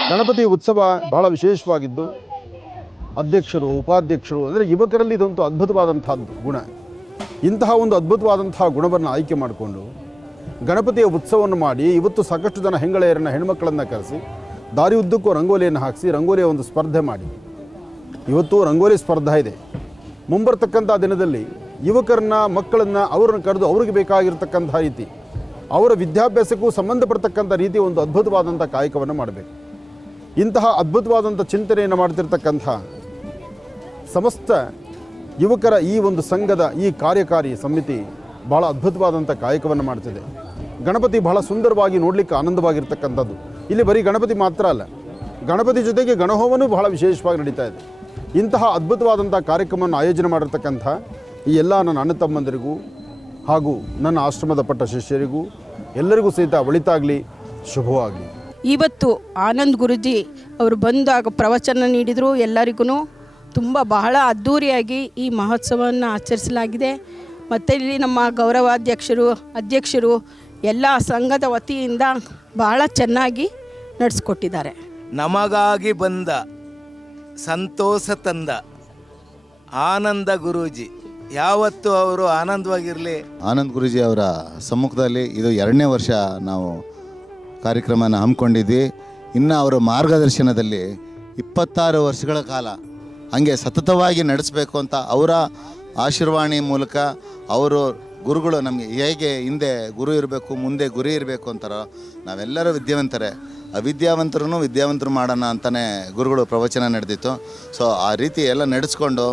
ಗಣಪತಿ ಉತ್ಸವ ಬಹಳ ವಿಶೇಷವಾಗಿದ್ದು, ಅಧ್ಯಕ್ಷರು, ಉಪಾಧ್ಯಕ್ಷರು ಅಂದರೆ ಯುವಕರಲ್ಲಿ ಇದಂತೂ ಅದ್ಭುತವಾದಂಥದ್ದು ಗುಣ. ಇಂತಹ ಒಂದು ಅದ್ಭುತವಾದಂಥ ಗುಣವನ್ನು ಆಯ್ಕೆ ಮಾಡಿಕೊಂಡು ಗಣಪತಿಯ ಉತ್ಸವವನ್ನು ಮಾಡಿ ಇವತ್ತು ಸಾಕಷ್ಟು ಜನ ಹೆಂಗಳೆಯರನ್ನು, ಹೆಣ್ಮಕ್ಕಳನ್ನು ಕರೆಸಿ ದಾರಿ ಉದ್ದಕ್ಕೂ ರಂಗೋಲಿಯನ್ನು ಹಾಕಿಸಿ ರಂಗೋಲಿಯ ಒಂದು ಸ್ಪರ್ಧೆ ಮಾಡಿ ಇವತ್ತು ರಂಗೋಲಿ ಸ್ಪರ್ಧೆ ಇದೆ. ಮುಂಬರ್ತಕ್ಕಂಥ ದಿನದಲ್ಲಿ ಯುವಕರನ್ನ, ಮಕ್ಕಳನ್ನು ಅವರನ್ನು ಕರೆದು ಅವ್ರಿಗೆ ಬೇಕಾಗಿರ್ತಕ್ಕಂಥ ರೀತಿ, ಅವರ ವಿದ್ಯಾಭ್ಯಾಸಕ್ಕೂ ಸಂಬಂಧಪಡ್ತಕ್ಕಂಥ ರೀತಿ ಒಂದು ಅದ್ಭುತವಾದಂಥ ಕಾಯಕವನ್ನು ಮಾಡಬೇಕು. ಇಂತಹ ಅದ್ಭುತವಾದಂಥ ಚಿಂತನೆಯನ್ನು ಮಾಡ್ತಿರ್ತಕ್ಕಂಥ ಸಮಸ್ತ ಯುವಕರ ಈ ಒಂದು ಸಂಘದ ಈ ಕಾರ್ಯಕಾರಿ ಸಮಿತಿ ಭಾಳ ಅದ್ಭುತವಾದಂಥ ಕಾಯಕವನ್ನು ಮಾಡ್ತಿದೆ. ಗಣಪತಿ ಬಹಳ ಸುಂದರವಾಗಿ ನೋಡಲಿಕ್ಕೆ ಆನಂದವಾಗಿರ್ತಕ್ಕಂಥದ್ದು. ಇಲ್ಲಿ ಬರೀ ಗಣಪತಿ ಮಾತ್ರ ಅಲ್ಲ, ಗಣಪತಿ ಜೊತೆಗೆ ಗಣಹೋಮನೂ ಬಹಳ ವಿಶೇಷವಾಗಿ ನಡೀತಾ ಇದೆ. ಇಂತಹ ಅದ್ಭುತವಾದಂಥ ಕಾರ್ಯಕ್ರಮವನ್ನು ಆಯೋಜನೆ ಮಾಡಿರ್ತಕ್ಕಂಥ ಈ ಎಲ್ಲ ನನ್ನ ಅಣ್ಣ ತಮ್ಮಂದಿರಿಗೂ ಹಾಗೂ ನನ್ನ ಆಶ್ರಮದ ಪಟ್ಟ ಶಿಷ್ಯರಿಗೂ ಎಲ್ಲರಿಗೂ ಸಹಿತ ಒಳಿತಾಗಲಿ, ಶುಭವಾಗಲಿ. ಇವತ್ತು ಆನಂದ್ ಗುರೂಜಿ ಅವರು ಬಂದಾಗ ಪ್ರವಚನ ನೀಡಿದರು. ಎಲ್ಲರಿಗೂ ತುಂಬ ಬಹಳ ಅದ್ಧೂರಿಯಾಗಿ ಈ ಮಹೋತ್ಸವವನ್ನು ಆಚರಿಸಲಾಗಿದೆ. ಮತ್ತು ಇಲ್ಲಿ ನಮ್ಮ ಅಧ್ಯಕ್ಷರು ಎಲ್ಲ ಸಂಘದ ವತಿಯಿಂದ ಬಹಳ ಚೆನ್ನಾಗಿ ನಡೆಸ್ಕೊಟ್ಟಿದ್ದಾರೆ. ನಮಗಾಗಿ ಬಂದ ಸಂತೋಷ ತಂದ ಆನಂದ ಗುರೂಜಿ ಯಾವತ್ತೂ ಅವರು ಆನಂದವಾಗಿರಲಿ. ಆನಂದ್ ಗುರೂಜಿ ಅವರ ಸಮ್ಮುಖದಲ್ಲಿ ಇದು 2ನೇ ವರ್ಷ ನಾವು ಕಾರ್ಯಕ್ರಮನ ಹಮ್ಮಿಕೊಂಡಿದ್ವಿ. ಇನ್ನು ಅವರ ಮಾರ್ಗದರ್ಶನದಲ್ಲಿ 26 ವರ್ಷಗಳ ಕಾಲ ಹಾಗೆ ಸತತವಾಗಿ ನಡೆಸಬೇಕು ಅಂತ ಅವರ ಆಶೀರ್ವಾಣಿ ಮೂಲಕ ಅವರು ಗುರುಗಳು ನಮಗೆ ಹೇಗೆ ಹಿಂದೆ ಗುರು ಇರಬೇಕು ಮುಂದೆ ಗುರಿ ಇರಬೇಕು ಅಂತಾರೋ, ನಾವೆಲ್ಲರೂ ವಿದ್ಯಾವಂತರೇ, ಅವಿದ್ಯಾವಂತರೂ ವಿದ್ಯಾವಂತರು ಮಾಡೋಣ ಅಂತಲೇ ಗುರುಗಳು ಪ್ರವಚನ ನಡೆದಿತ್ತು. ಸೊ ಆ ರೀತಿ ಎಲ್ಲ ನಡೆಸ್ಕೊಂಡು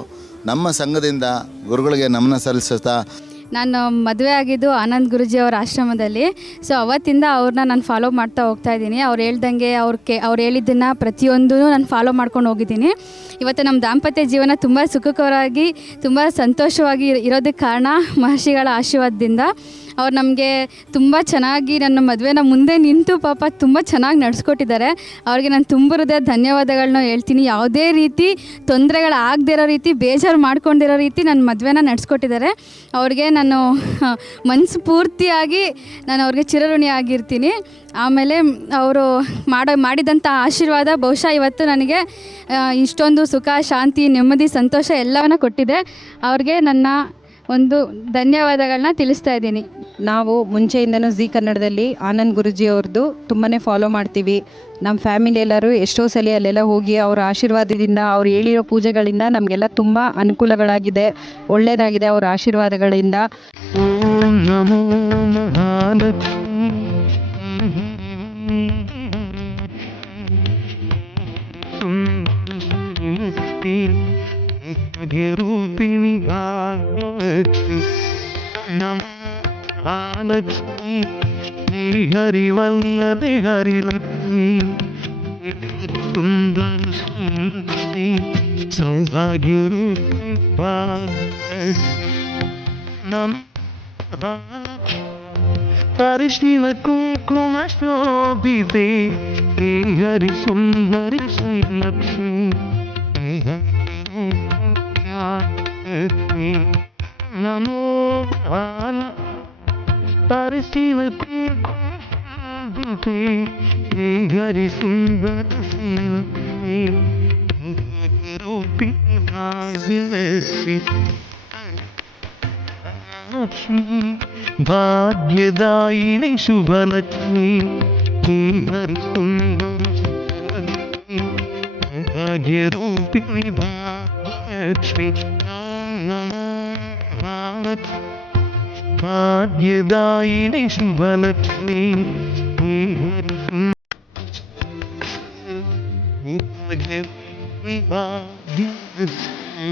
ನಮ್ಮ ಸಂಘದಿಂದ ಗುರುಗಳಿಗೆ ನಮನ ಸಲ್ಲಿಸುತ್ತಾ, ನಾನು ಮದುವೆ ಆಗಿದ್ದು ಆನಂದ್ ಗುರೂಜಿ ಅವರ ಆಶ್ರಮದಲ್ಲಿ. ಸೊ ಅವತ್ತಿಂದ ಅವ್ರನ್ನ ನಾನು ಫಾಲೋ ಮಾಡ್ತಾ ಹೋಗ್ತಾ ಇದ್ದೀನಿ. ಅವ್ರು ಹೇಳ್ದಂಗೆ ಅವ್ರು ಹೇಳಿದ್ದನ್ನು ಪ್ರತಿಯೊಂದೂ ನಾನು ಫಾಲೋ ಮಾಡ್ಕೊಂಡು ಹೋಗಿದ್ದೀನಿ. ಇವತ್ತು ನಮ್ಮ ದಾಂಪತ್ಯ ಜೀವನ ತುಂಬ ಸುಖಕರವಾಗಿ ತುಂಬ ಸಂತೋಷವಾಗಿ ಇರೋದಕ್ಕೆ ಕಾರಣ ಮಹರ್ಷಿಗಳ ಆಶೀರ್ವಾದದಿಂದ. ಅವ್ರು ನಮಗೆ ತುಂಬ ಚೆನ್ನಾಗಿ ನನ್ನ ಮದುವೆನ ಮುಂದೆ ನಿಂತು ಪಾಪ ತುಂಬ ಚೆನ್ನಾಗಿ ನಡೆಸ್ಕೊಟ್ಟಿದ್ದಾರೆ. ಅವ್ರಿಗೆ ನಾನು ತುಂಬ ಹೃದಯ ಧನ್ಯವಾದಗಳನ್ನ ಹೇಳ್ತೀನಿ. ಯಾವುದೇ ರೀತಿ ತೊಂದರೆಗಳಾಗದೇ ಇರೋ ರೀತಿ, ಬೇಜಾರು ಮಾಡ್ಕೊಂಡಿರೋ ರೀತಿ ನನ್ನ ಮದುವೆನ ನಡೆಸ್ಕೊಟ್ಟಿದ್ದಾರೆ. ಅವ್ರಿಗೆ ನಾನು ಮನಸ್ಸು ಪೂರ್ತಿಯಾಗಿ ನಾನು ಅವ್ರಿಗೆ ಚಿರಋಣಿ ಆಗಿರ್ತೀನಿ. ಆಮೇಲೆ ಅವರು ಮಾಡಿದಂಥ ಆಶೀರ್ವಾದ ಬಹುಶಃ ಇವತ್ತು ನನಗೆ ಇಷ್ಟೊಂದು ಸುಖ, ಶಾಂತಿ, ನೆಮ್ಮದಿ, ಸಂತೋಷ ಎಲ್ಲವನ್ನ ಕೊಟ್ಟಿದೆ. ಅವ್ರಿಗೆ ನನ್ನ ಒಂದು ಧನ್ಯವಾದಗಳನ್ನ ತಿಳಿಸ್ತಾ ಇದ್ದೀನಿ. ನಾವು ಮುಂಚೆಯಿಂದನೂ ಜೀ ಕನ್ನಡದಲ್ಲಿ ಆನಂದ್ ಗುರೂಜಿ ಅವ್ರದ್ದು ತುಂಬಾ ಫಾಲೋ ಮಾಡ್ತೀವಿ. ನಮ್ಮ ಫ್ಯಾಮಿಲಿ ಎಲ್ಲರೂ ಎಷ್ಟೋ ಸಲ ಅಲ್ಲೆಲ್ಲ ಹೋಗಿ ಅವರ ಆಶೀರ್ವಾದದಿಂದ, ಅವ್ರು ಹೇಳಿರೋ ಪೂಜೆಗಳಿಂದ ನಮಗೆಲ್ಲ ತುಂಬ ಅನುಕೂಲಗಳಾಗಿದೆ, ಒಳ್ಳೆಯದಾಗಿದೆ ಅವರ ಆಶೀರ್ವಾದಗಳಿಂದ. ರೂಪಿಣಿ ಹರಿವಲ್ಲದೆ ಹರಿಲಕ್ಷ್ಮಿ ಸುಂದರ ಸೌಭಾಗ್ಯ ನಮ್ ಪರಿಶೀಲ ಕುಂಕುಮ ಶೋಭಿತೆ ಹರಿ ಸುಂದರಿ ಶ್ರೀಲಕ್ಷ್ಮಿ ನಮೋ ಪರಿಶೀಲ ಕುಂಕುಮ ಹರಿ ಸುಂದರ ಶ್ರೀಲಕ್ಷ್ಮಿ ರೂಪಿ ಭಾಗ್ಯದಾಯಿನಿ ಶುಭಲಕ್ಷ್ಮಿ ಹರಿ ಸುಂದರ ಭಾಗ್ಯರೂಪಿಣಿ ಭಾಗ್ಯಲಕ್ಷ್ಮಿ ಭಾಗ್ಯದಾಯಿನಿ ಶುಭಲಕ್ಷ್ಮಿ ಭಾಗ್ಯಲಕ್ಷ್ಮಿ.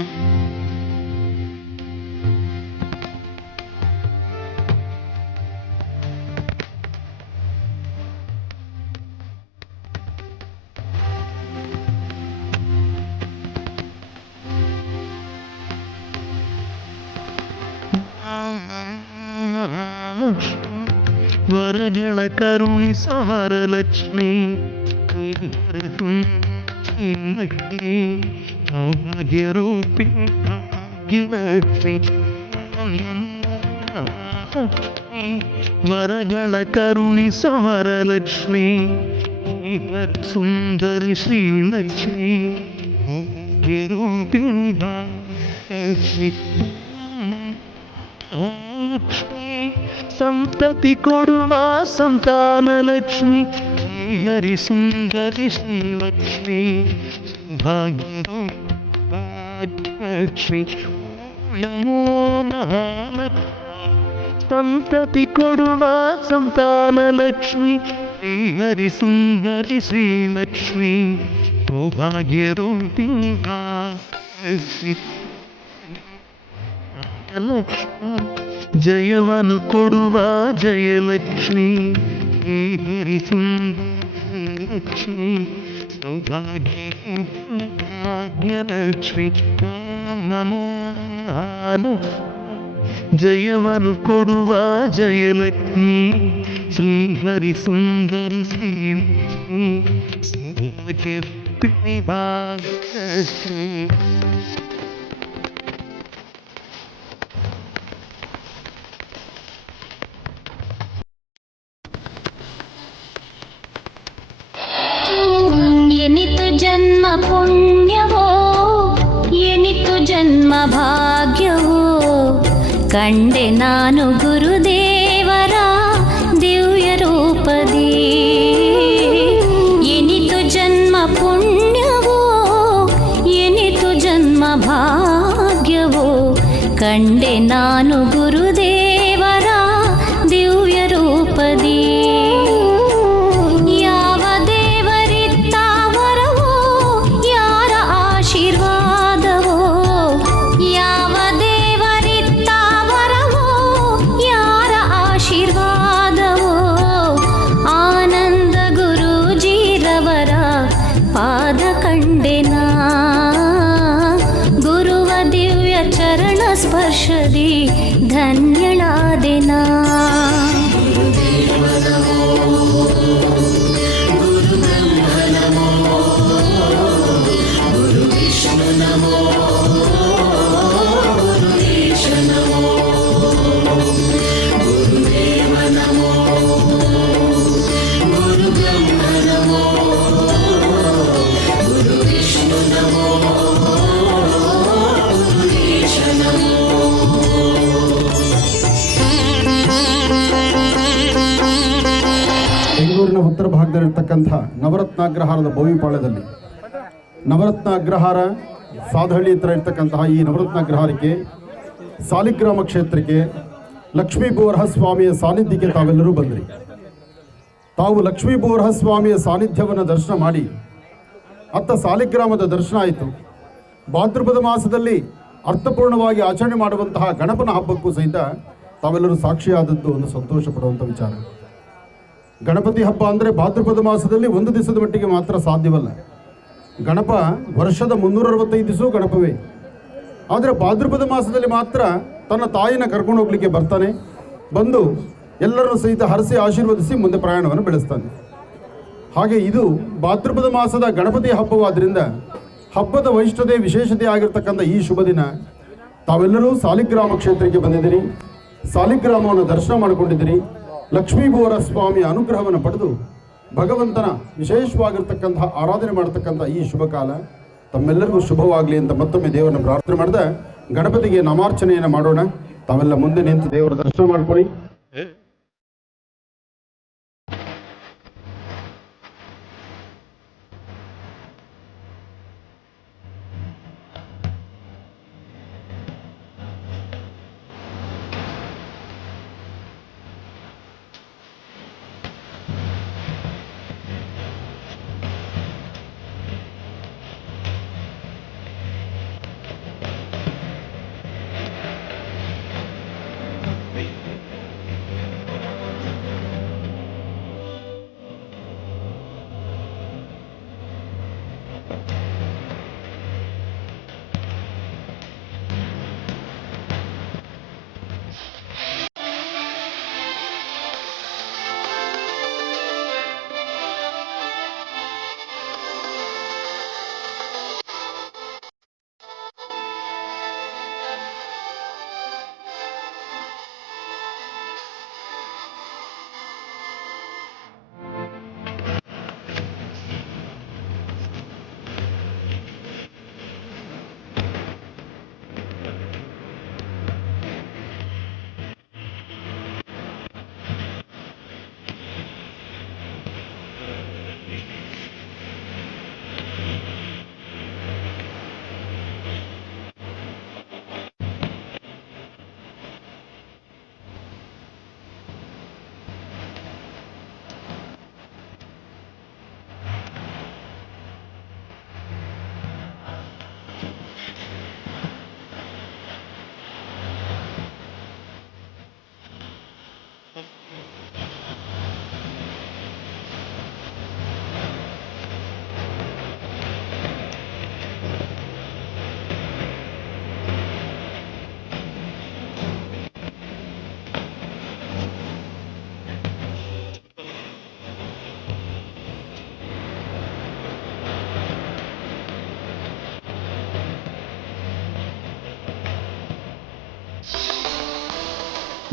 ವರಗಳ ಕರುಣಿಸ ವರಲಕ್ಷ್ಮಿ ಭಾಗ್ಯರೂಪಿ ಭಾಗ್ಯಲಕ್ಷ್ಮಿ ವರಗಳ ಕರುಣಿಸ ವರಲಕ್ಷ್ಮಿ ಸುಂದರಿ ಶ್ರೀಲಕ್ಷ್ಮಿ ಭಾಗ್ಯರೂಪಿ ಭಾಗ್ಯಲಕ್ಷ್ಮಿ ಸಂತತಿ ಕೊಡುವ ಸಂತಾನ ಲಕ್ಷ್ಮಿ ಹರಿ ಸುಂದರಿ ಶ್ರೀಲಕ್ಷ್ಮಿ ಭಾಗ್ಯಲಕ್ಷ್ಮಿ ನಮೋ ಸಂತತಿ ಕೊಡುವ ಸಂತಾನ ಲಕ್ಷ್ಮಿ ಹರಿ ಸುಂದರಿ ಶ್ರೀಲಕ್ಷ್ಮಿ ಭಾಗ್ಯರೂಪಿ ಲಕ್ಷ್ಮಿ ಜಯವನ್ನು ಕೊಡುವ ಜಯಲಕ್ಷ್ಮಿ ಲಕ್ಷ್ಮಿ ಭಾಗ್ಯಲಕ್ಷ್ಮಿ ನಮೋ ಜಯವನ್ನು ಕೊಡುವ ಜಯಲಕ್ಷ್ಮಿ ಶ್ರೀ ಹರಿ ಸುಂದರಿ ಶ್ರೀ ಭಾಗ್ಯಲಕ್ಷ್ಮಿ. ಎನಿತು ಜನ್ಮ ಪುಣ್ಯವೋ ಎನಿತು ಜನ್ಮ ಭಾಗ್ಯವೋ ಕಂಡೆ ನಾನು ಗುರುದೇವರ ದಿವ್ಯ ರೂಪದಿ. ಎನಿತು ಜನ್ಮ ಪುಣ್ಯವೋ ಎನಿತು ಜನ್ಮ ಭಾಗ್ಯವೋ ಕಂಡೆ ನಾನು ಗುರುದೇವರ ದಿವ್ಯ ರೂಪದಿ. ಪಾದ ಕಂಡೆನಾ ಗುರುವ ದಿವ್ಯ ಚರಣ ಸ್ಪರ್ಶದಿ ಧನ್ಯಳಾದೆನಾ. ಬೆಂಗಳೂರಿನ ಉತ್ತರ ಭಾಗದಲ್ಲಿರ್ತಕ್ಕಂಥ ನವರತ್ನಾಗ್ರಹಾರದ ಬೋವಿಪಾಳ್ಯದಲ್ಲಿ ನವರತ್ನಾಗ್ರಹಾರ ಸಾಧಹಳ್ಳಿ ಹತ್ರ ಇರ್ತಕ್ಕಂತಹ ಈ ನವರತ್ನಾಗ್ರಹಾರಕ್ಕೆ ಸಾಲಿಗ್ರಾಮ ಕ್ಷೇತ್ರಕ್ಕೆ ಲಕ್ಷ್ಮೀ ಬೋರಹ ಸ್ವಾಮಿಯ ಸಾನ್ನಿಧ್ಯಕ್ಕೆ ತಾವೆಲ್ಲರೂ ಬಂದಿರಿ. ತಾವು ಲಕ್ಷ್ಮೀ ಬೋರಹ ಸ್ವಾಮಿಯ ಸಾನ್ನಿಧ್ಯವನ್ನು ದರ್ಶನ ಮಾಡಿ ಅತ್ತ ಸಾಲಿಗ್ರಾಮದ ದರ್ಶನ ಆಯಿತು. ಭಾದ್ರಪದ ಮಾಸದಲ್ಲಿ ಅರ್ಥಪೂರ್ಣವಾಗಿ ಆಚರಣೆ ಮಾಡುವಂತಹ ಗಣಪನ ಹಬ್ಬಕ್ಕೂ ಸಹಿತ ತಾವೆಲ್ಲರೂ ಸಾಕ್ಷಿಯಾದದ್ದು ಒಂದು ಸಂತೋಷ ಪಡುವಂಥ ವಿಚಾರ. ಗಣಪತಿ ಹಬ್ಬ ಅಂದರೆ ಭಾದ್ರಪದ ಮಾಸದಲ್ಲಿ ಒಂದು ದಿವಸದ ಮಟ್ಟಿಗೆ ಮಾತ್ರ ಸಾಧ್ಯವಲ್ಲ. ಗಣಪ ವರ್ಷದ 365 ದಿವಸ ಗಣಪವೇ. ಆದರೆ ಭಾದ್ರಪದ ಮಾಸದಲ್ಲಿ ಮಾತ್ರ ತನ್ನ ತಾಯಿನ ಕರ್ಕೊಂಡು ಹೋಗ್ಲಿಕ್ಕೆ ಬರ್ತಾನೆ. ಬಂದು ಎಲ್ಲರನ್ನು ಸಹಿತ ಹರಸಿ ಆಶೀರ್ವದಿಸಿ ಮುಂದೆ ಪ್ರಯಾಣವನ್ನು ಬೆಳೆಸ್ತಾನೆ. ಹಾಗೆ ಇದು ಭಾದ್ರಪದ ಮಾಸದ ಗಣಪತಿ ಹಬ್ಬವಾದ್ದರಿಂದ ಹಬ್ಬದ ವೈಶಿಷ್ಟ್ಯತೆ ವಿಶೇಷತೆ ಆಗಿರ್ತಕ್ಕಂಥ ಈ ಶುಭ ದಿನ ತಾವೆಲ್ಲರೂ ಸಾಲಿಗ್ರಾಮ ಕ್ಷೇತ್ರಕ್ಕೆ ಬಂದಿದ್ದೀರಿ. ಸಾಲಿಗ್ರಾಮವನ್ನು ದರ್ಶನ ಮಾಡಿಕೊಂಡಿದ್ದೀರಿ. ಲಕ್ಷ್ಮೀ ಬೋರ ಸ್ವಾಮಿಯ ಅನುಗ್ರಹವನ್ನು ಪಡೆದು ಭಗವಂತನ ವಿಶೇಷವಾಗಿರ್ತಕ್ಕಂತಹ ಆರಾಧನೆ ಮಾಡತಕ್ಕಂಥ ಈ ಶುಭ ಕಾಲ ತಮ್ಮೆಲ್ಲರಿಗೂ ಶುಭವಾಗಲಿ ಅಂತ ಮತ್ತೊಮ್ಮೆ ದೇವರನ್ನು ಪ್ರಾರ್ಥನೆ ಮಾಡಿದ ಗಣಪತಿಗೆ ನಾಮಾರ್ಚನೆಯನ್ನು ಮಾಡೋಣ. ತಾವೆಲ್ಲ ಮುಂದೆ ನಿಂತು ದೇವರ ದರ್ಶನ ಮಾಡ್ಕೊಳ್ಳಿ.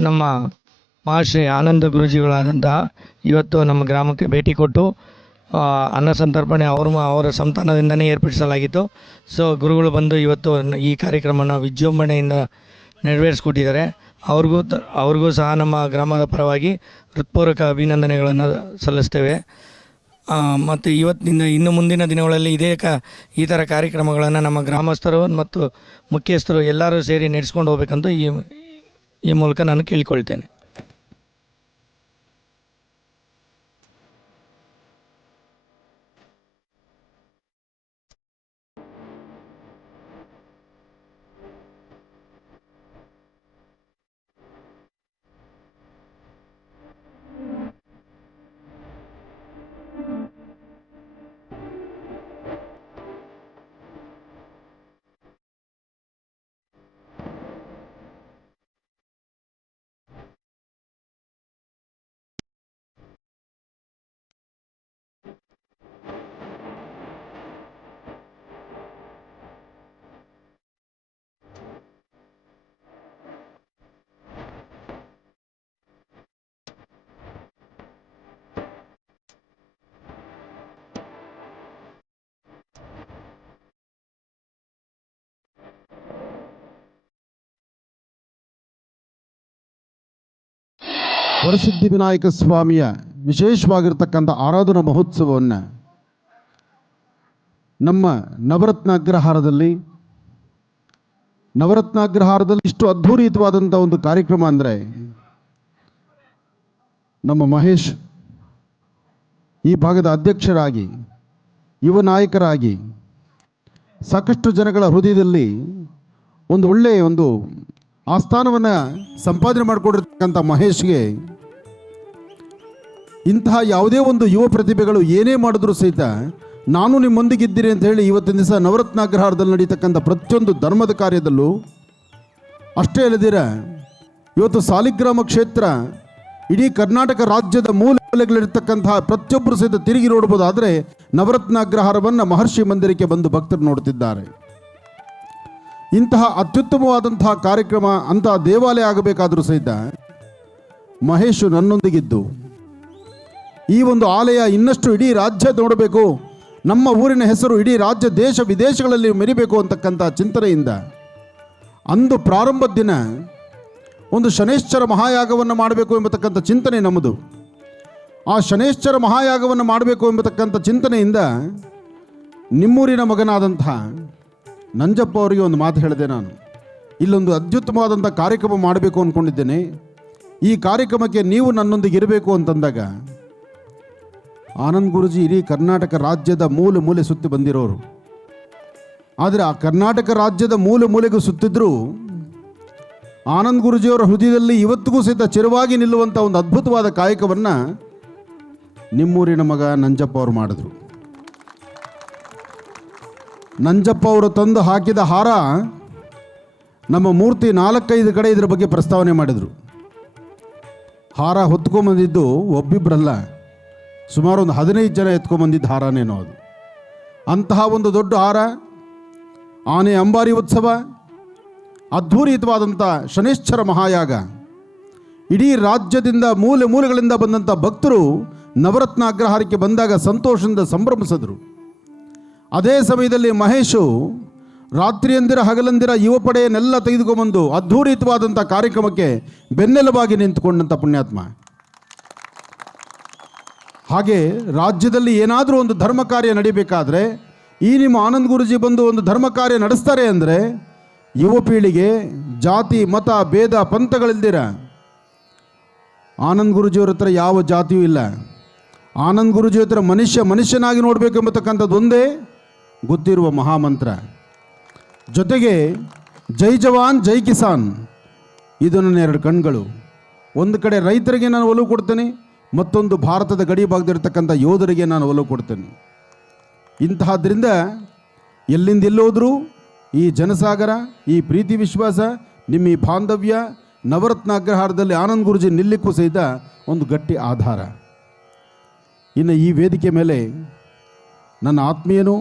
ನಮ್ಮ ಮಹಾಶ್ರೀ ಆನಂದ ಗುರೂಜಿಗಳಾದಂತಹ ಇವತ್ತು ನಮ್ಮ ಗ್ರಾಮಕ್ಕೆ ಭೇಟಿ ಕೊಟ್ಟು ಅನ್ನ ಸಂತರ್ಪಣೆ ಅವರ ಸಂತಾನದಿಂದನೇ ಏರ್ಪಡಿಸಲಾಗಿತ್ತು. ಸೊ ಗುರುಗಳು ಬಂದು ಇವತ್ತು ಈ ಕಾರ್ಯಕ್ರಮನ ವಿಜೃಂಭಣೆಯಿಂದ ನೆರವೇರಿಸ್ಕೊಟ್ಟಿದ್ದಾರೆ. ಅವ್ರಿಗೂ ಸಹ ನಮ್ಮ ಗ್ರಾಮದ ಪರವಾಗಿ ಹೃತ್ಪೂರ್ವಕ ಅಭಿನಂದನೆಗಳನ್ನು ಸಲ್ಲಿಸ್ತೇವೆ. ಮತ್ತು ಇವತ್ತಿನ ಇನ್ನು ಮುಂದಿನ ದಿನಗಳಲ್ಲಿ ಈ ಥರ ಕಾರ್ಯಕ್ರಮಗಳನ್ನು ನಮ್ಮ ಗ್ರಾಮಸ್ಥರು ಮತ್ತು ಮುಖ್ಯಸ್ಥರು ಎಲ್ಲರೂ ಸೇರಿ ನಡೆಸ್ಕೊಂಡು ಹೋಗ್ಬೇಕಂತ ಈ ಮೂಲಕ ನಾನು ಕೇಳಿಕೊಳ್ತೇನೆ. ವರಸಿದ್ಧಿ ವಿನಾಯಕ ಸ್ವಾಮಿಯ ವಿಶೇಷವಾಗಿರ್ತಕ್ಕಂಥ ಆರಾಧನಾ ಮಹೋತ್ಸವವನ್ನು ನಮ್ಮ ನವರತ್ನಾಗ್ರಹಾರದಲ್ಲಿ ಇಷ್ಟು ಅದ್ಭುತವಾದಂಥ ಒಂದು ಕಾರ್ಯಕ್ರಮ ಅಂದರೆ ನಮ್ಮ ಮಹೇಶ್ ಈ ಭಾಗದ ಅಧ್ಯಕ್ಷರಾಗಿ ಯುವ ನಾಯಕರಾಗಿ ಸಾಕಷ್ಟು ಜನಗಳ ಹೃದಯದಲ್ಲಿ ಒಂದು ಒಳ್ಳೆಯ ಒಂದು ಆಸ್ಥಾನವನ್ನು ಸಂಪಾದನೆ ಮಾಡಿಕೊಂಡಿರ್ತಕ್ಕಂಥ ಮಹೇಶ್ಗೆ ಇಂತಹ ಯಾವುದೇ ಒಂದು ಯುವ ಪ್ರತಿಭೆಗಳು ಏನೇ ಮಾಡಿದ್ರೂ ಸಹಿತ ನಾನು ನಿಮ್ಮೊಂದಿಗಿದ್ದೀರಿ ಅಂತ ಹೇಳಿ ಇವತ್ತಿನ ದಿವಸ ನವರತ್ನಾಗ್ರಹಾರದಲ್ಲಿ ನಡೀತಕ್ಕಂಥ ಪ್ರತಿಯೊಂದು ಧರ್ಮದ ಕಾರ್ಯದಲ್ಲೂ ಅಷ್ಟೇ ಅಲ್ಲದಿರ ಇವತ್ತು ಸಾಲಿಗ್ರಾಮ ಕ್ಷೇತ್ರ ಇಡೀ ಕರ್ನಾಟಕ ರಾಜ್ಯದ ಮೂಲೆಗಳಿರ್ತಕ್ಕಂತಹ ಪ್ರತಿಯೊಬ್ಬರು ಸಹಿತ ತಿರುಗಿ ನೋಡ್ಬೋದಾದರೆ ನವರತ್ನಾಗ್ರಹಾರವನ್ನು ಮಹರ್ಷಿ ಮಂದಿರಕ್ಕೆ ಬಂದು ಭಕ್ತರು ನೋಡ್ತಿದ್ದಾರೆ. ಇಂತಹ ಅತ್ಯುತ್ತಮವಾದಂತಹ ಕಾರ್ಯಕ್ರಮ ಅಂತಹ ದೇವಾಲಯ ಆಗಬೇಕಾದರೂ ಸಹಿತ ಮಹೇಶು ನನ್ನೊಂದಿಗಿದ್ದು ಈ ಒಂದು ಆಲಯ ಇನ್ನಷ್ಟು ಇಡೀ ರಾಜ್ಯ ನೋಡಬೇಕು, ನಮ್ಮ ಊರಿನ ಹೆಸರು ಇಡೀ ರಾಜ್ಯ ದೇಶ ವಿದೇಶಗಳಲ್ಲಿ ಮೆರಿಬೇಕು ಅಂತಕ್ಕಂಥ ಚಿಂತನೆಯಿಂದ ಅಂದು ಪ್ರಾರಂಭದ ದಿನ ಒಂದು ಶನೇಶ್ವರ ಮಹಾಯಾಗವನ್ನು ಮಾಡಬೇಕು ಎಂಬತಕ್ಕಂಥ ಚಿಂತನೆ ನಮ್ಮದು. ಆ ಶನೇಶ್ವರ ಮಹಾಯಾಗವನ್ನು ಮಾಡಬೇಕು ಎಂಬತಕ್ಕಂಥ ಚಿಂತನೆಯಿಂದ ನಿಮ್ಮೂರಿನ ಮಗನಾದಂಥ ನಂಜಪ್ಪ ಅವರಿಗೆ ಒಂದು ಮಾತು ಹೇಳಿದೆ. ನಾನು ಇಲ್ಲೊಂದು ಅತ್ಯುತ್ತಮವಾದಂಥ ಕಾರ್ಯಕ್ರಮ ಮಾಡಬೇಕು ಅಂದ್ಕೊಂಡಿದ್ದೇನೆ, ಈ ಕಾರ್ಯಕ್ರಮಕ್ಕೆ ನೀವು ನನ್ನೊಂದಿಗೆ ಇರಬೇಕು ಅಂತಂದಾಗ ಆನಂದ್ ಗುರೂಜಿ ಇಡೀ ಕರ್ನಾಟಕ ರಾಜ್ಯದ ಮೂಲೆ ಸುತ್ತಿ ಬಂದಿರೋರು. ಆದರೆ ಆ ಕರ್ನಾಟಕ ರಾಜ್ಯದ ಮೂಲೆಗೂ ಸುತ್ತಿದ್ರೂ ಆನಂದ್ ಗುರೂಜಿಯವರ ಹೃದಯದಲ್ಲಿ ಇವತ್ತಿಗೂ ಸಹಿತ ಚಿರವಾಗಿ ನಿಲ್ಲುವಂಥ ಒಂದು ಅದ್ಭುತವಾದ ಕಾಯಕವನ್ನು ನಿಮ್ಮೂರಿನ ಮಗ ನಂಜಪ್ಪ ಅವರು ಮಾಡಿದ್ರು. ನಂಜಪ್ಪ ಅವರು ತಂದು ಹಾಕಿದ ಹಾರ ನಮ್ಮ ಮೂರ್ತಿ 4-5 ಕಡೆ ಇದರ ಬಗ್ಗೆ ಪ್ರಸ್ತಾವನೆ ಮಾಡಿದರು. ಹಾರ ಹೊತ್ಕೊಂಬಂದಿದ್ದು ಒಬ್ಬಿಬ್ಬರಲ್ಲ, ಸುಮಾರು ಒಂದು 15 ಜನ ಎತ್ಕೊಂಬಂದಿದ್ದ ಹಾರನೇನೋ ಅದು. ಅಂತಹ ಒಂದು ದೊಡ್ಡ ಹಾರ, ಆನೆ ಅಂಬಾರಿ ಉತ್ಸವ, ಅದ್ಭುತವಾದಂಥ ಶನೇಶ್ವರ ಮಹಾಯಾಗ, ಇಡೀ ರಾಜ್ಯದಿಂದ ಮೂಲೆಗಳಿಂದ ಬಂದಂಥ ಭಕ್ತರು ನವರತ್ನ ಅಗ್ರಹಾರಕ್ಕೆ ಬಂದಾಗ ಸಂತೋಷದಿಂದ ಸಂಭ್ರಮಿಸಿದರು. ಅದೇ ಸಮಯದಲ್ಲಿ ಮಹೇಶು ರಾತ್ರಿಯಂದಿರ ಹಗಲಂದಿರ ಯುವ ಪಡೆಯನ್ನೆಲ್ಲ ತೆಗೆದುಕೊಂಬಂದು ಅದ್ಭುತವಾದಂಥ ಕಾರ್ಯಕ್ರಮಕ್ಕೆ ಬೆನ್ನೆಲುಬಾಗಿ ನಿಂತುಕೊಂಡಂಥ ಪುಣ್ಯಾತ್ಮ. ಹಾಗೆ ರಾಜ್ಯದಲ್ಲಿ ಏನಾದರೂ ಒಂದು ಧರ್ಮ ಕಾರ್ಯ ನಡೀಬೇಕಾದ್ರೆ ಈ ನಿಮ್ಮ ಆನಂದ್ ಗುರೂಜಿ ಬಂದು ಒಂದು ಧರ್ಮ ಕಾರ್ಯ ನಡೆಸ್ತಾರೆ ಅಂದರೆ ಯುವ ಪೀಳಿಗೆ ಜಾತಿ ಮತ ಭೇದ ಪಂಥಗಳಿಲ್ದಿರ ಆನಂದ್ ಗುರೂಜಿಯವ್ರ ಹತ್ರ ಯಾವ ಜಾತಿಯೂ ಇಲ್ಲ. ಆನಂದ್ ಗುರೂಜಿ ಹತ್ರ ಮನುಷ್ಯನಾಗಿ ನೋಡಬೇಕು ಎಂಬತಕ್ಕಂಥದ್ದು ಒಂದೇ ಗೊತ್ತಿರುವ ಮಹಾಮಂತ್ರ. ಜೊತೆಗೆ ಜೈ ಜವಾನ್ ಜೈ ಕಿಸಾನ್, ಇದು ನನ್ನ 2 ಕಣ್ಗಳು. ಒಂದು ಕಡೆ ರೈತರಿಗೆ ನಾನು ಒಲವು ಕೊಡ್ತೇನೆ, ಮತ್ತೊಂದು ಭಾರತದ ಗಡಿ ಭಾಗದಲ್ಲಿರ್ತಕ್ಕಂಥ ಯೋಧರಿಗೆ ನಾನು ಒಲವು ಕೊಡ್ತೇನೆ. ಇಂತಹದ್ರಿಂದ ಎಲ್ಲಿಂದ ಎಲ್ಲೋದ್ರೂ ಈ ಜನಸಾಗರ, ಈ ಪ್ರೀತಿ ವಿಶ್ವಾಸ, ನಿಮ್ಮ ಈ ಬಾಂಧವ್ಯ ನವರತ್ನ ಅಗ್ರಹಾರದಲ್ಲಿ ಆನಂದ್ ಗುರೂಜಿ ನಿಲ್ಲಿಕ್ಕೂ ಸಹಿತ ಒಂದು ಗಟ್ಟಿ ಆಧಾರ. ಇನ್ನು ಈ ವೇದಿಕೆ ಮೇಲೆ ನನ್ನ ಆತ್ಮೀಯನು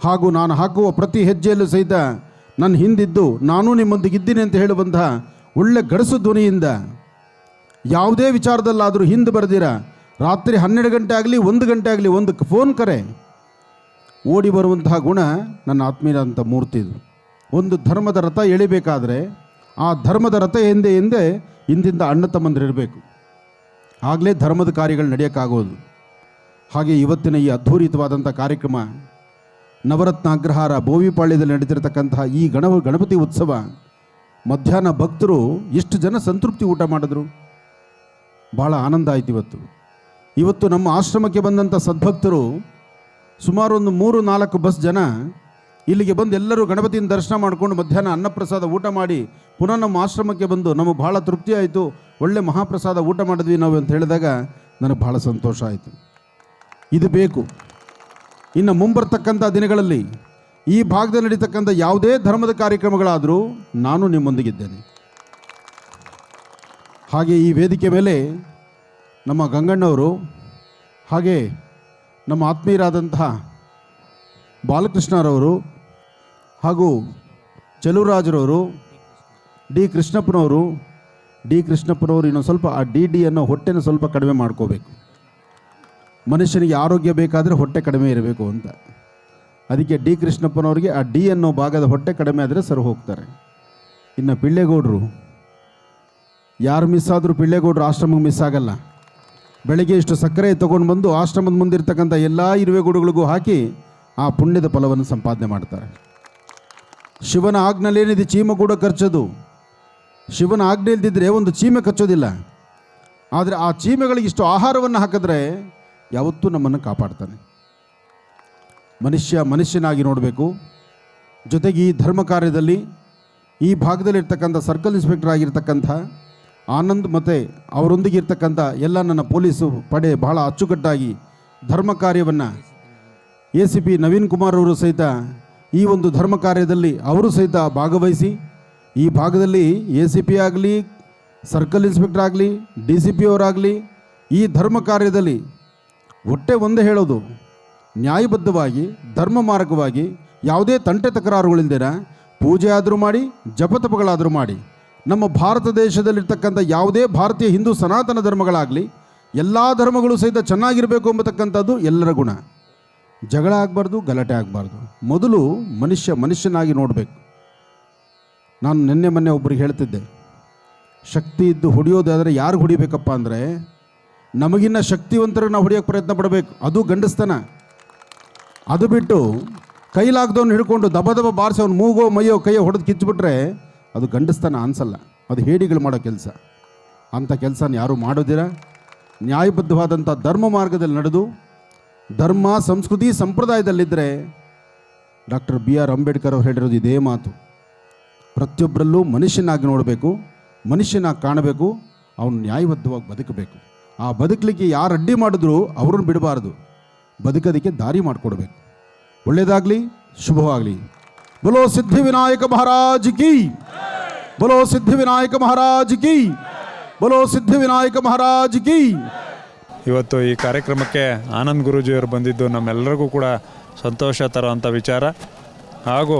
ಹಾಗೂ ನಾನು ಹಾಕುವ ಪ್ರತಿ ಹೆಜ್ಜೆಯಲ್ಲೂ ಸಹಿತ ನನ್ನ ಹಿಂದಿದ್ದು ನಾನು ನಿಮ್ಮೊಂದಿಗಿದ್ದೀನಿ ಅಂತ ಹೇಳುವಂತಹ ಒಳ್ಳೆ ಗಡಸು ಧ್ವನಿಯಿಂದ ಯಾವುದೇ ವಿಚಾರದಲ್ಲಾದರೂ ಹಿಂದೆ ಬರೆದಿರ ರಾತ್ರಿ 12 ಗಂಟೆ ಆಗಲಿ 1 ಗಂಟೆ ಆಗಲಿ ಒಂದು ಫೋನ್ ಕರೆ ಓಡಿ ಬರುವಂತಹ ಗುಣ ನನ್ನ ಆತ್ಮೀಯರಂಥ ಮೂರ್ತಿದು. ಒಂದು ಧರ್ಮದ ರಥ ಎಳಿಬೇಕಾದ್ರೆ ಆ ಧರ್ಮದ ರಥ ಹಿಂದೆ ಹಿಂದಿಂದ ಅಣ್ಣ ತಮ್ಮಂದಿರಿರಬೇಕು, ಆಗಲೇ ಧರ್ಮದ ಕಾರ್ಯಗಳು ನಡೆಯೋಕ್ಕಾಗೋದು. ಹಾಗೆ ಇವತ್ತಿನ ಈ ಅದ್ಭುತವಾದಂಥ ಕಾರ್ಯಕ್ರಮ ನವರತ್ನ ಅಗ್ರಹಾರ ಬೋವಿಪಾಳ್ಯದಲ್ಲಿ ನಡೀತಿರ್ತಕ್ಕಂತಹ ಈ ಗಣಪತಿ ಉತ್ಸವ ಮಧ್ಯಾಹ್ನ ಭಕ್ತರು ಎಷ್ಟು ಜನ ಸಂತೃಪ್ತಿ ಊಟ ಮಾಡಿದ್ರು, ಭಾಳ ಆನಂದ ಆಯ್ತು. ಇವತ್ತು ನಮ್ಮ ಆಶ್ರಮಕ್ಕೆ ಬಂದಂಥ ಸದ್ಭಕ್ತರು ಸುಮಾರು ಒಂದು 3-4 ಬಸ್ ಜನ ಇಲ್ಲಿಗೆ ಬಂದು ಎಲ್ಲರೂ ಗಣಪತಿನ ದರ್ಶನ ಮಾಡಿಕೊಂಡು ಮಧ್ಯಾಹ್ನ ಅನ್ನಪ್ರಸಾದ ಊಟ ಮಾಡಿ ಪುನಃ ನಮ್ಮ ಆಶ್ರಮಕ್ಕೆ ಬಂದು ನಮಗೆ ಭಾಳ ತೃಪ್ತಿ ಆಯಿತು, ಒಳ್ಳೆ ಮಹಾಪ್ರಸಾದ ಊಟ ಮಾಡಿದ್ವಿ ನಾವು ಅಂತ ಹೇಳಿದಾಗ ನನಗೆ ಭಾಳ ಸಂತೋಷ ಆಯಿತು. ಇದು ಬೇಕು. ಇನ್ನು ಮುಂಬರ್ತಕ್ಕಂಥ ದಿನಗಳಲ್ಲಿ ಈ ಭಾಗದಲ್ಲಿ ನಡೀತಕ್ಕಂಥ ಯಾವುದೇ ಧರ್ಮದ ಕಾರ್ಯಕ್ರಮಗಳಾದರೂ ನಾನು ನಿಮ್ಮೊಂದಿಗಿದ್ದೇನೆ. ಹಾಗೆ ಈ ವೇದಿಕೆ ಮೇಲೆ ನಮ್ಮ ಗಂಗಣ್ಣವರು, ಹಾಗೆ ನಮ್ಮ ಆತ್ಮೀಯರಾದಂತಹ ಬಾಲಕೃಷ್ಣರವರು ಹಾಗೂ ಚಲುವರಾಜರವರು, ಡಿ ಕೃಷ್ಣಪ್ಪನವರು ಇನ್ನೊಂದು ಸ್ವಲ್ಪ ಆ ಡಿ ಅನ್ನೋ ಹೊಟ್ಟೆನ ಸ್ವಲ್ಪ ಕಡಿಮೆ ಮಾಡ್ಕೋಬೇಕು. ಮನುಷ್ಯನಿಗೆ ಆರೋಗ್ಯ ಬೇಕಾದರೆ ಹೊಟ್ಟೆ ಕಡಿಮೆ ಇರಬೇಕು ಅಂತ, ಅದಕ್ಕೆ ಡಿ ಕೃಷ್ಣಪ್ಪನವ್ರಿಗೆ ಆ ಡಿ ಅನ್ನೋ ಭಾಗದ ಹೊಟ್ಟೆ ಕಡಿಮೆ ಆದರೆ ಸರಿ ಹೋಗ್ತಾರೆ. ಇನ್ನು ಪಿಳ್ಳೆಗೌಡರು, ಯಾರು ಮಿಸ್ ಆದರೂ ಪಿಳ್ಳೆಗೌಡರು ಆಶ್ರಮಕ್ಕೆ ಮಿಸ್ ಆಗಲ್ಲ. ಬೆಳಗ್ಗೆ ಇಷ್ಟು ಸಕ್ಕರೆ ತೊಗೊಂಡು ಬಂದು ಆಶ್ರಮದ ಮುಂದಿರ್ತಕ್ಕಂಥ ಎಲ್ಲ ಇರುವೆಗೂಡುಗಳಿಗೂ ಹಾಕಿ ಆ ಪುಣ್ಯದ ಫಲವನ್ನು ಸಂಪಾದನೆ ಮಾಡ್ತಾರೆ. ಶಿವನ ಆಜ್ಞೆಲೇನಿದೆ ಚೀಮ ಕೂಡ ಖರ್ಚೋದು. ಶಿವನ ಆಜ್ಞೆ ಇಲ್ದಿದ್ರೆ ಒಂದು ಚೀಮೆ ಕಚ್ಚೋದಿಲ್ಲ. ಆದರೆ ಆ ಚೀಮೆಗಳಿಗೆ ಇಷ್ಟು ಆಹಾರವನ್ನು ಹಾಕಿದ್ರೆ ಯಾವತ್ತೂ ನಮ್ಮನ್ನು ಕಾಪಾಡ್ತಾನೆ. ಮನುಷ್ಯನಾಗಿ ನೋಡಬೇಕು. ಜೊತೆಗೆ ಈ ಧರ್ಮ ಕಾರ್ಯದಲ್ಲಿ ಈ ಭಾಗದಲ್ಲಿರ್ತಕ್ಕಂಥ ಸರ್ಕಲ್ ಇನ್ಸ್ಪೆಕ್ಟರ್ ಆಗಿರ್ತಕ್ಕಂಥ ಆನಂದ್ ಮತ್ತು ಅವರೊಂದಿಗೆ ಇರ್ತಕ್ಕಂಥ ಎಲ್ಲ ನನ್ನ ಪೊಲೀಸು ಪಡೆ ಭಾಳ ಅಚ್ಚುಕಟ್ಟಾಗಿ ಧರ್ಮ ಕಾರ್ಯವನ್ನು ACP ನವೀನ್ ಕುಮಾರ್ ಅವರು ಸಹಿತ ಈ ಒಂದು ಧರ್ಮ ಕಾರ್ಯದಲ್ಲಿ ಅವರು ಸಹಿತ ಭಾಗವಹಿಸಿ ಈ ಭಾಗದಲ್ಲಿ ACP ಆಗಲಿ, ಸರ್ಕಲ್ ಇನ್ಸ್ಪೆಕ್ಟರ್ ಆಗಲಿ, DCP ಅವರಾಗಲಿ ಈ ಧರ್ಮ ಕಾರ್ಯದಲ್ಲಿ ಹೊಟ್ಟೆ ಒಂದೇ ಹೇಳೋದು, ನ್ಯಾಯಬದ್ಧವಾಗಿ ಧರ್ಮ ಮಾರ್ಗವಾಗಿ ಯಾವುದೇ ತಂಟೆ ತಕರಾರುಗಳಿಂದ ಪೂಜೆ ಆದರೂ ಮಾಡಿ, ಜಪತಪಗಳಾದರೂ ಮಾಡಿ, ನಮ್ಮ ಭಾರತ ದೇಶದಲ್ಲಿರ್ತಕ್ಕಂಥ ಯಾವುದೇ ಭಾರತೀಯ ಹಿಂದೂ ಸನಾತನ ಧರ್ಮಗಳಾಗಲಿ ಎಲ್ಲ ಧರ್ಮಗಳು ಸಹಿತ ಚೆನ್ನಾಗಿರಬೇಕು ಎಂಬತಕ್ಕಂಥದ್ದು ಎಲ್ಲರ ಗುಣ. ಜಗಳ ಆಗಬಾರ್ದು, ಗಲಾಟೆ ಆಗಬಾರ್ದು. ಮೊದಲು ಮನುಷ್ಯನಾಗಿ ನೋಡಬೇಕು. ನಾನು ಮೊನ್ನೆ ಒಬ್ಬರಿಗೆ ಹೇಳ್ತಿದ್ದೆ, ಶಕ್ತಿ ಇದ್ದು ಹೊಡೆಯೋದಾದರೆ ಯಾರು ಹೊಡಿಬೇಕಪ್ಪ ಅಂದರೆ ನಮಗಿನ್ನ ಶಕ್ತಿವಂತರಿಗೆ ನಾವು ಹೊಡೆಯೋಕ್ಕೆ ಪ್ರಯತ್ನ ಪಡಬೇಕು, ಅದು ಗಂಡಸ್ತನ. ಅದು ಬಿಟ್ಟು ಕೈಲಾಗ್ದವನು ಹಿಡ್ಕೊಂಡು ದಬ ಬಾರಿಸಿ ಅವ್ನು ಮೂಗೋ ಮೈಯೋ ಕೈಯೋ ಹೊಡೆದು ಕಿಚ್ಚಿಬಿಟ್ರೆ ಅದು ಗಂಡಸ್ತನ ಅನಿಸಲ್ಲ, ಅದು ಹೇಡಿಗಳು ಮಾಡೋ ಕೆಲಸ. ಅಂಥ ಕೆಲಸನ ಯಾರೂ ಮಾಡೋದಿರ. ನ್ಯಾಯಬದ್ಧವಾದಂಥ ಧರ್ಮ ಮಾರ್ಗದಲ್ಲಿ ನಡೆದು ಧರ್ಮ ಸಂಸ್ಕೃತಿ ಸಂಪ್ರದಾಯದಲ್ಲಿದ್ದರೆ ಡಾಕ್ಟರ್ BR ಅಂಬೇಡ್ಕರ್ ಅವರು ಹೇಳಿರೋದು ಇದೇ ಮಾತು. ಪ್ರತಿಯೊಬ್ಬರಲ್ಲೂ ಮನುಷ್ಯನಾಗಿ ನೋಡಬೇಕು, ಮನುಷ್ಯನಾಗಿ ಕಾಣಬೇಕು, ಅವನು ನ್ಯಾಯಬದ್ಧವಾಗಿ ಬದುಕಬೇಕು. ಆ ಬದುಕಲಿಕ್ಕೆ ಯಾರು ಅಡ್ಡಿ ಮಾಡಿದ್ರು ಅವ್ರನ್ನ ಬಿಡಬಾರ್ದು, ಬದುಕೋದಕ್ಕೆ ದಾರಿ ಮಾಡಿಕೊಡ್ಬೇಕು. ಒಳ್ಳೆಯದಾಗಲಿ, ಶುಭವಾಗಲಿ. बोलो सिद्धिविनायक महाराज की, बोलो सिद्धिविनायक महाराज की, बोलो सिद्धिविनायक महाराज की. ಇವತ್ತು ಈ ಕಾರ್ಯಕ್ರಮಕ್ಕೆ ಆನಂದ್ ಗುರೂಜಿಯವರು ಬಂದಿದ್ದು ನಮ್ಮೆಲ್ಲರಿಗೂ ಕೂಡ ಸಂತೋಷ ತರುವಂಥ ವಿಚಾರ. ಹಾಗೂ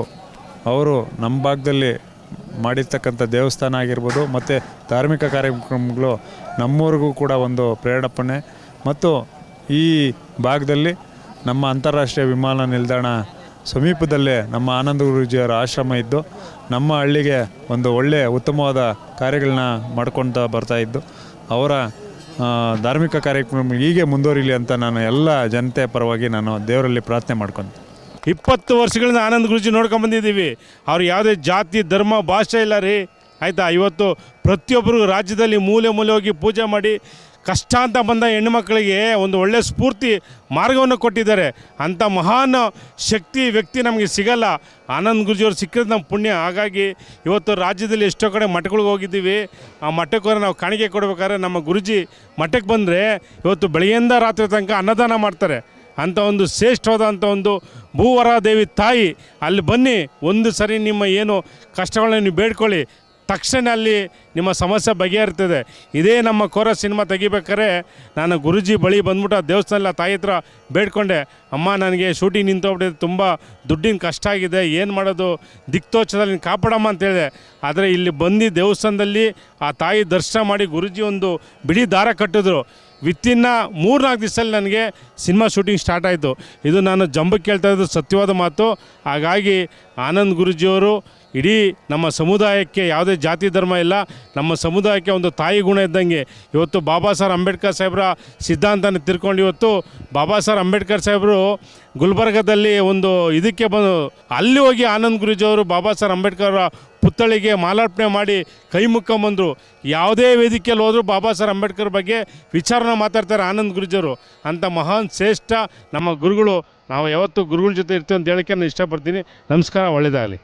ಅವರು ನಮ್ಮ ಭಾಗದಲ್ಲಿ ಮಾಡಿರ್ತಕ್ಕಂಥ ದೇವಸ್ಥಾನ ಆಗಿರ್ಬೋದು ಮತ್ತು ಧಾರ್ಮಿಕ ಕಾರ್ಯಕ್ರಮಗಳು ನಮ್ಮೂರಿಗೂ ಕೂಡ ಒಂದು ಪ್ರೇರಣೆ. ಮತ್ತು ಈ ಭಾಗದಲ್ಲಿ ನಮ್ಮ ಅಂತಾರಾಷ್ಟ್ರೀಯ ವಿಮಾನ ನಿಲ್ದಾಣ ಸಮೀಪದಲ್ಲೇ ನಮ್ಮ ಆನಂದ ಗುರೂಜಿಯವರ ಆಶ್ರಮ ಇದ್ದು ನಮ್ಮ ಹಳ್ಳಿಗೆ ಒಂದು ಒಳ್ಳೆಯ ಉತ್ತಮವಾದ ಕಾರ್ಯಗಳನ್ನ ಮಾಡ್ಕೊಳ್ತಾ ಬರ್ತಾಯಿದ್ದು, ಅವರ ಧಾರ್ಮಿಕ ಕಾರ್ಯಕ್ರಮ ಹೀಗೆ ಮುಂದುವರಿಲಿ ಅಂತ ನಾನು ಎಲ್ಲ ಜನತೆ ಪರವಾಗಿ ನಾನು ದೇವರಲ್ಲಿ ಪ್ರಾರ್ಥನೆ ಮಾಡ್ಕೊಂಡು 20 ವರ್ಷಗಳಿಂದ ಆನಂದ್ ಗುರೂಜಿ ನೋಡ್ಕೊಂಬಂದಿದ್ದೀವಿ. ಅವ್ರು ಯಾವುದೇ ಜಾತಿ ಧರ್ಮ ಭಾಷೆ ಇಲ್ಲ ರೀ, ಆಯಿತಾ. ಇವತ್ತು ಪ್ರತಿಯೊಬ್ಬರು ರಾಜ್ಯದಲ್ಲಿ ಮೂಲೆ ಹೋಗಿ ಪೂಜೆ ಮಾಡಿ ಕಷ್ಟ ಅಂತ ಬಂದ ಹೆಣ್ಣುಮಕ್ಕಳಿಗೆ ಒಂದು ಒಳ್ಳೆಯ ಸ್ಫೂರ್ತಿ ಮಾರ್ಗವನ್ನು ಕೊಟ್ಟಿದ್ದಾರೆ. ಅಂಥ ಮಹಾನ್ ಶಕ್ತಿ ವ್ಯಕ್ತಿ ನಮಗೆ ಸಿಗಲ್ಲ. ಆನಂದ್ ಗುರೂಜಿಯವ್ರು ಸಿಕ್ಕಿರೋದು ನಮ್ಮ ಪುಣ್ಯ. ಹಾಗಾಗಿ ಇವತ್ತು ರಾಜ್ಯದಲ್ಲಿ ಎಷ್ಟೋ ಕಡೆ ಮಠಗಳಿಗೆ ಹೋಗಿದ್ದೀವಿ. ಆ ಮಠಕ್ಕೆ ನಾವು ಕಾಣಿಕೆ ಕೊಡಬೇಕಾದ್ರೆ ನಮ್ಮ ಗುರೂಜಿ ಮಠಕ್ಕೆ ಬಂದರೆ ಇವತ್ತು ಬೆಳಗ್ಗೆಯಿಂದ ರಾತ್ರಿ ತನಕ ಅನ್ನದಾನ ಮಾಡ್ತಾರೆ. ಅಂಥ ಒಂದು ಶ್ರೇಷ್ಠವಾದಂಥ ಒಂದು ಭೂವರ ದೇವಿ ತಾಯಿ ಅಲ್ಲಿ ಬನ್ನಿ, ಒಂದು ಸರಿ ನಿಮ್ಮ ಏನು ಕಷ್ಟಗಳನ್ನ ನೀವು ಬೇಡ್ಕೊಳ್ಳಿ, ತಕ್ಷಣ ಅಲ್ಲಿ ನಿಮ್ಮ ಸಮಸ್ಯೆ ಬಗೆಹರಿತದೆ. ಇದೇ ನಮ್ಮ ಕೋರ ಸಿನಿಮಾ ತೆಗಿಬೇಕಾದ್ರೆ ನಾನು ಗುರುಜಿ ಬಳಿ ಬಂದ್ಬಿಟ್ಟು ಆ ದೇವಸ್ಥಾನ ತಾಯಿ ಹತ್ರ ಬೇಡ್ಕೊಂಡೆ, ಅಮ್ಮ ನನಗೆ ಶೂಟಿಂಗ್ ನಿಂತೋಗ್ಬಿಟ್ಟಿದೆ, ತುಂಬ ದುಡ್ಡಿನ ಕಷ್ಟ ಆಗಿದೆ, ಏನು ಮಾಡೋದು, ದಿಕ್ತೋಚದಲ್ಲಿ ನೀನು ಕಾಪಾಡಮ್ಮ ಅಂತೇಳಿದೆ. ಆದರೆ ಇಲ್ಲಿ ಬಂದು ದೇವಸ್ಥಾನದಲ್ಲಿ ಆ ತಾಯಿ ದರ್ಶನ ಮಾಡಿ ಗುರುಜಿ ಒಂದು ಬಿಳಿ ದಾರ ಕಟ್ಟಿದ್ರು. ವಿತ್ತಿನ 3-4 ದಿವಸದಲ್ಲಿ ನನಗೆ ಸಿನಿಮಾ ಶೂಟಿಂಗ್ ಸ್ಟಾರ್ಟ್ ಆಯಿತು. ಇದು ನಾನು ಜಂಬಕ್ಕೆ ಕೇಳ್ತಾ ಇದ್ದು ಸತ್ಯವಾದ ಮಾತು. ಹಾಗಾಗಿ ಆನಂದ್ ಗುರೂಜಿಯವರು ಇಡೀ ನಮ್ಮ ಸಮುದಾಯಕ್ಕೆ ಯಾವುದೇ ಜಾತಿ ಧರ್ಮ ಇಲ್ಲ, ನಮ್ಮ ಸಮುದಾಯಕ್ಕೆ ಒಂದು ತಾಯಿ ಗುಣ ಇದ್ದಂಗೆ. ಇವತ್ತು ಬಾಬಾ ಸಾಹೇಬ್ ಅಂಬೇಡ್ಕರ್ ಸಾಹೇಬ್ರ ಸಿದ್ಧಾಂತನ ತಿರ್ಕೊಂಡು ಇವತ್ತು ಬಾಬಾ ಸಾಹೇಬ್ ಅಂಬೇಡ್ಕರ್ ಸಾಹೇಬರು ಗುಲ್ಬರ್ಗದಲ್ಲಿ ಒಂದು ಇದಕ್ಕೆ ಬಂದು ಅಲ್ಲಿ ಹೋಗಿ ಆನಂದ್ ಗುರೂಜಿಯವರು ಬಾಬಾ ಸಾಹೇಬ್ ಅಂಬೇಡ್ಕರ್ ಪುತ್ಥಳಿಗೆ ಮಾಲಾರ್ಪಣೆ ಮಾಡಿ ಕೈ ಮುಕ್ಕೊಂಬಂದರು. ಯಾವುದೇ ವೇದಿಕೆಯಲ್ಲಿ ಹೋದರೂ ಬಾಬಾ ಸಾಹೇಬ್ ಅಂಬೇಡ್ಕರ್ ಬಗ್ಗೆ ವಿಚಾರನ ಮಾತಾಡ್ತಾರೆ ಆನಂದ್ ಗುರೂಜಿಯವರು. ಅಂಥ ಮಹಾನ್ ಶ್ರೇಷ್ಠ ನಮ್ಮ ಗುರುಗಳು. ನಾವು ಯಾವತ್ತೂ ಗುರುಗಳ ಜೊತೆ ಇರ್ತೀವಿ ಅಂತ ಹೇಳೋಕ್ಕೆ ನಾನು ಇಷ್ಟಪಡ್ತೀನಿ. ನಮಸ್ಕಾರ, ಒಳ್ಳೆಯದಾಗಲಿ.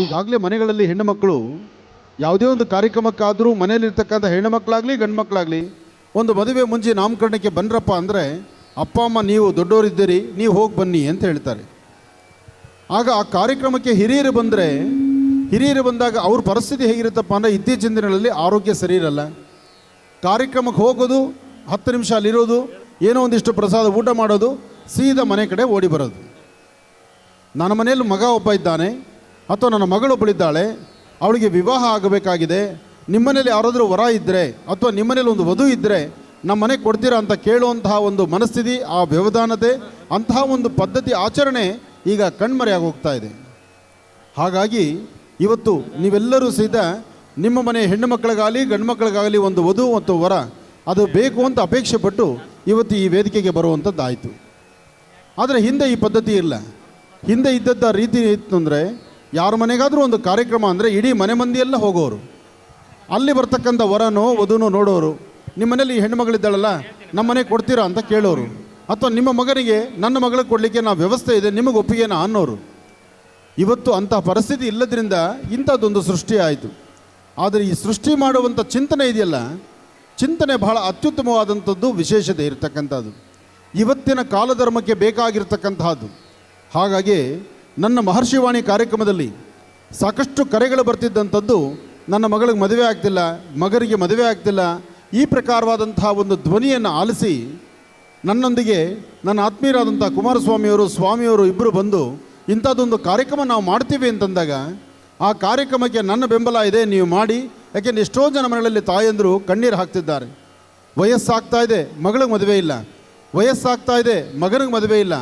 ಈಗಾಗಲೇ ಮನೆಗಳಲ್ಲಿ ಹೆಣ್ಣು ಮಕ್ಕಳು ಯಾವುದೇ ಒಂದು ಕಾರ್ಯಕ್ರಮಕ್ಕಾದರೂ ಮನೆಯಲ್ಲಿರ್ತಕ್ಕಂಥ ಹೆಣ್ಣು ಮಕ್ಕಳಾಗಲಿ ಗಂಡು ಮಕ್ಕಳಾಗಲಿ ಒಂದು ಮದುವೆ ಮುಂಚೆ ನಾಮಕರಣಕ್ಕೆ ಬನ್ರಪ್ಪ ಅಂದರೆ ಅಪ್ಪ ಅಮ್ಮ ನೀವು ದೊಡ್ಡವರಿದ್ದೀರಿ, ನೀವು ಹೋಗಿ ಬನ್ನಿ ಅಂತ ಹೇಳ್ತಾರೆ. ಆಗ ಆ ಕಾರ್ಯಕ್ರಮಕ್ಕೆ ಹಿರಿಯರು ಬಂದಾಗ ಅವ್ರ ಪರಿಸ್ಥಿತಿ ಹೇಗಿರುತ್ತಪ್ಪ ಅಂದರೆ ಇತ್ತೀಚಿನ ದಿನಗಳಲ್ಲಿ ಆರೋಗ್ಯ ಸರಿ ಇರಲ್ಲ. ಕಾರ್ಯಕ್ರಮಕ್ಕೆ ಹೋಗೋದು, 10 ನಿಮಿಷ ಅಲ್ಲಿರೋದು, ಏನೋ ಒಂದಿಷ್ಟು ಪ್ರಸಾದ ಊಟ ಮಾಡೋದು, ಸೀದಾ ಮನೆ ಕಡೆ ಓಡಿ ಬರೋದು. ನನ್ನ ಮನೆಯಲ್ಲಿ ಮಗ ಒಬ್ಬ ಇದ್ದಾನೆ ಅಥವಾ ನನ್ನ ಮಗಳೊಬ್ಬಳಿದ್ದಾಳೆ, ಅವಳಿಗೆ ವಿವಾಹ ಆಗಬೇಕಾಗಿದೆ, ನಿಮ್ಮನೇಲಿ ಯಾರಾದರೂ ವರ ಇದ್ದರೆ ಅಥವಾ ನಿಮ್ಮನೇಲಿ ಒಂದು ವಧು ಇದ್ದರೆ ನಮ್ಮ ಮನೆಗೆ ಕೊಡ್ತೀರಾ ಅಂತ ಕೇಳುವಂತಹ ಒಂದು ಮನಸ್ಥಿತಿ, ಆ ವ್ಯವಧಾನತೆ, ಅಂತಹ ಒಂದು ಪದ್ಧತಿ ಆಚರಣೆ ಈಗ ಕಣ್ಮರೆಯಾಗಿ ಹೋಗ್ತಾ ಇದೆ. ಹಾಗಾಗಿ ಇವತ್ತು ನೀವೆಲ್ಲರೂ ಸಹಿತ ನಿಮ್ಮ ಮನೆ ಹೆಣ್ಣು ಮಕ್ಕಳಿಗಾಗಲಿ ಗಂಡು ಮಕ್ಕಳಿಗಾಗಲಿ ಒಂದು ವಧು ಮತ್ತು ವರ ಅದು ಬೇಕು ಅಂತ ಅಪೇಕ್ಷೆ ಪಟ್ಟು ಇವತ್ತು ಈ ವೇದಿಕೆಗೆ ಬರುವಂಥದ್ದಾಯಿತು. ಆದರೆ ಹಿಂದೆ ಈ ಪದ್ಧತಿ ಇಲ್ಲ. ಹಿಂದೆ ಇದ್ದದ್ದ ರೀತಿ ಇತ್ತು ಅಂದರೆ ಯಾರ ಮನೆಗಾದರೂ ಒಂದು ಕಾರ್ಯಕ್ರಮ ಅಂದರೆ ಇಡೀ ಮನೆ ಮಂದಿಯೆಲ್ಲ ಹೋಗೋರು, ಅಲ್ಲಿ ಬರ್ತಕ್ಕಂಥ ವರನೋ ವಧುನೋ ನೋಡೋರು. ನಿಮ್ಮ ಮನೇಲಿ ಹೆಣ್ಣು ಮಗಳಿದ್ದಾಳಲ್ಲ, ನಮ್ಮ ಮನೆಗೆ ಕೊಡ್ತೀರಾ ಅಂತ ಕೇಳೋರು, ಅಥವಾ ನಿಮ್ಮ ಮಗನಿಗೆ ನನ್ನ ಮಗಳಿಗೆ ಕೊಡಲಿಕ್ಕೆ ನಾವು ವ್ಯವಸ್ಥೆ ಇದೆ, ನಿಮಗೆ ಒಪ್ಪಿಗೆನಾ ಅನ್ನೋರು. ಇವತ್ತು ಅಂತಹ ಪರಿಸ್ಥಿತಿ ಇಲ್ಲದ್ರಿಂದ ಇಂಥದ್ದೊಂದು ಸೃಷ್ಟಿ ಆಯಿತು. ಆದರೆ ಈ ಸೃಷ್ಟಿ ಮಾಡುವಂಥ ಚಿಂತನೆ ಇದೆಯಲ್ಲ, ಚಿಂತನೆ ಬಹಳ ಅತ್ಯುತ್ತಮವಾದಂಥದ್ದು, ವಿಶೇಷತೆ ಇರತಕ್ಕಂಥದ್ದು, ಇವತ್ತಿನ ಕಾಲಧರ್ಮಕ್ಕೆ ಬೇಕಾಗಿರ್ತಕ್ಕಂತಹದ್ದು. ಹಾಗಾಗಿ ನನ್ನ ಮಹರ್ಷಿವಾಣಿ ಕಾರ್ಯಕ್ರಮದಲ್ಲಿ ಸಾಕಷ್ಟು ಕರೆಗಳು ಬರ್ತಿದ್ದಂಥದ್ದು, ನನ್ನ ಮಗಳಿಗೆ ಮದುವೆ ಆಗ್ತಿಲ್ಲ, ಮಗನಿಗೆ ಮದುವೆ ಆಗ್ತಿಲ್ಲ, ಈ ಪ್ರಕಾರವಾದಂತಹ ಒಂದು ಧ್ವನಿಯನ್ನು ಆಲಿಸಿ ನನ್ನೊಂದಿಗೆ ನನ್ನ ಆತ್ಮೀಯರಾದಂಥ ಕುಮಾರಸ್ವಾಮಿಯವರು, ಸ್ವಾಮಿಯವರು ಇಬ್ಬರು ಬಂದು ಇಂಥದ್ದೊಂದು ಕಾರ್ಯಕ್ರಮ ನಾವು ಮಾಡ್ತೀವಿ ಅಂತಂದಾಗ ಆ ಕಾರ್ಯಕ್ರಮಕ್ಕೆ ನನ್ನ ಬೆಂಬಲ ಇದೆ, ನೀವು ಮಾಡಿ. ಯಾಕೆಂದರೆ ಎಷ್ಟೋ ಜನ ಮನೆಗಳಲ್ಲಿ ತಾಯಂದರು ಕಣ್ಣೀರು ಹಾಕ್ತಿದ್ದಾರೆ. ವಯಸ್ಸಾಗ್ತಾ ಇದೆ, ಮಗಳಿಗೆ ಮದುವೆ ಇಲ್ಲ, ವಯಸ್ಸಾಗ್ತಾ ಇದೆ, ಮಗನಿಗೆ ಮದುವೆ ಇಲ್ಲ.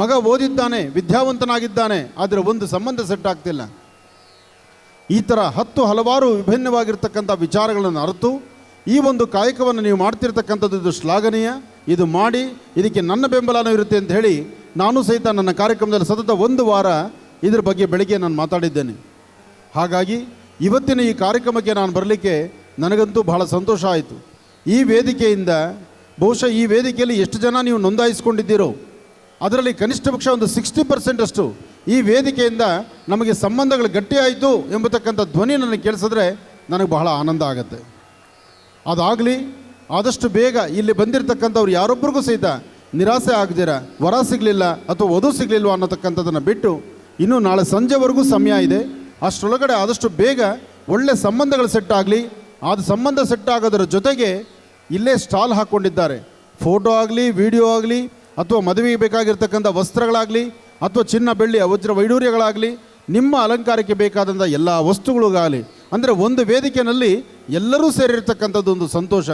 ಮಗ ಓದಿದ್ದಾನೆ, ವಿದ್ಯಾವಂತನಾಗಿದ್ದಾನೆ, ಆದರೆ ಒಂದು ಸಂಬಂಧ ಸೆಟ್ ಆಗ್ತಿಲ್ಲ. ಈ ಥರ ಹಲವಾರು ವಿಭಿನ್ನವಾಗಿರ್ತಕ್ಕಂಥ ವಿಚಾರಗಳನ್ನು ಅರಿತು ಈ ಒಂದು ಕಾಯಕವನ್ನು ನೀವು ಮಾಡ್ತಿರ್ತಕ್ಕಂಥದ್ದು ಇದು ಶ್ಲಾಘನೀಯ. ಇದು ಮಾಡಿ ಇದಕ್ಕೆ ನನ್ನ ಬೆಂಬಲನೂ ಇರುತ್ತೆ ಅಂತ ಹೇಳಿ ನಾನು ಸಹಿತ ನನ್ನ ಕಾರ್ಯಕ್ರಮದಲ್ಲಿ ಸತತ 1 ವಾರ ಇದ್ರ ಬಗ್ಗೆ ಬೆಳಗ್ಗೆ ನಾನು ಮಾತಾಡಿದ್ದೇನೆ. ಹಾಗಾಗಿ ಇವತ್ತಿನ ಈ ಕಾರ್ಯಕ್ರಮಕ್ಕೆ ನಾನು ಬರಲಿಕ್ಕೆ ನನಗಂತೂ ಬಹಳ ಸಂತೋಷ ಆಯಿತು. ಈ ವೇದಿಕೆಯಿಂದ ಬಹುಶಃ ಈ ವೇದಿಕೆಯಲ್ಲಿ ಎಷ್ಟು ಜನ ನೀವು ನೋಂದಾಯಿಸ್ಕೊಂಡಿದ್ದೀರೋ ಅದರಲ್ಲಿ ಕನಿಷ್ಠ ಪಕ್ಷ ಒಂದು 60% ಅಷ್ಟು ಈ ವೇದಿಕೆಯಿಂದ ನಮಗೆ ಸಂಬಂಧಗಳು ಗಟ್ಟಿಯಾಯಿತು ಎಂಬತಕ್ಕಂಥ ಧ್ವನಿ ನನಗೆ ಕೇಳಿಸಿದ್ರೆ ನನಗೆ ಬಹಳ ಆನಂದ ಆಗುತ್ತೆ. ಅದಾಗಲಿ ಆದಷ್ಟು ಬೇಗ ಇಲ್ಲಿ ಬಂದಿರತಕ್ಕಂಥವ್ರು ಯಾರೊಬ್ಬರಿಗೂ ಸಹಿತ ನಿರಾಸೆ ಆಗದಿರ ವರ ಸಿಗಲಿಲ್ಲ ಅಥವಾ ವಧು ಸಿಗಲಿಲ್ವ ಅನ್ನತಕ್ಕಂಥದ್ದನ್ನು ಬಿಟ್ಟು ಇನ್ನೂ ನಾಳೆ ಸಂಜೆವರೆಗೂ ಸಮಯ ಇದೆ. ಅಷ್ಟರೊಳಗಡೆ ಆದಷ್ಟು ಬೇಗ ಒಳ್ಳೆ ಸಂಬಂಧಗಳು ಸೆಟ್ ಆಗಲಿ. ಅದು ಸಂಬಂಧ ಸೆಟ್ ಆಗೋದರ ಜೊತೆಗೆ ಇಲ್ಲೇ ಸ್ಟಾಲ್ ಹಾಕ್ಕೊಂಡಿದ್ದಾರೆ. ಫೋಟೋ ಆಗಲಿ, ವಿಡಿಯೋ ಆಗಲಿ, ಅಥವಾ ಮದುವೆಗೆ ಬೇಕಾಗಿರ್ತಕ್ಕಂಥ ವಸ್ತ್ರಗಳಾಗಲಿ, ಅಥವಾ ಚಿನ್ನ ಬೆಳ್ಳಿ ವಜ್ರ ವೈಡೂರ್ಯಗಳಾಗಲಿ, ನಿಮ್ಮ ಅಲಂಕಾರಕ್ಕೆ ಬೇಕಾದಂಥ ಎಲ್ಲ ವಸ್ತುಗಳಿಗಾಗಲಿ, ಅಂದರೆ ಒಂದು ವೇದಿಕೆಯಲ್ಲಿ ಎಲ್ಲರೂ ಸೇರಿರ್ತಕ್ಕಂಥದ್ದು ಒಂದು ಸಂತೋಷ.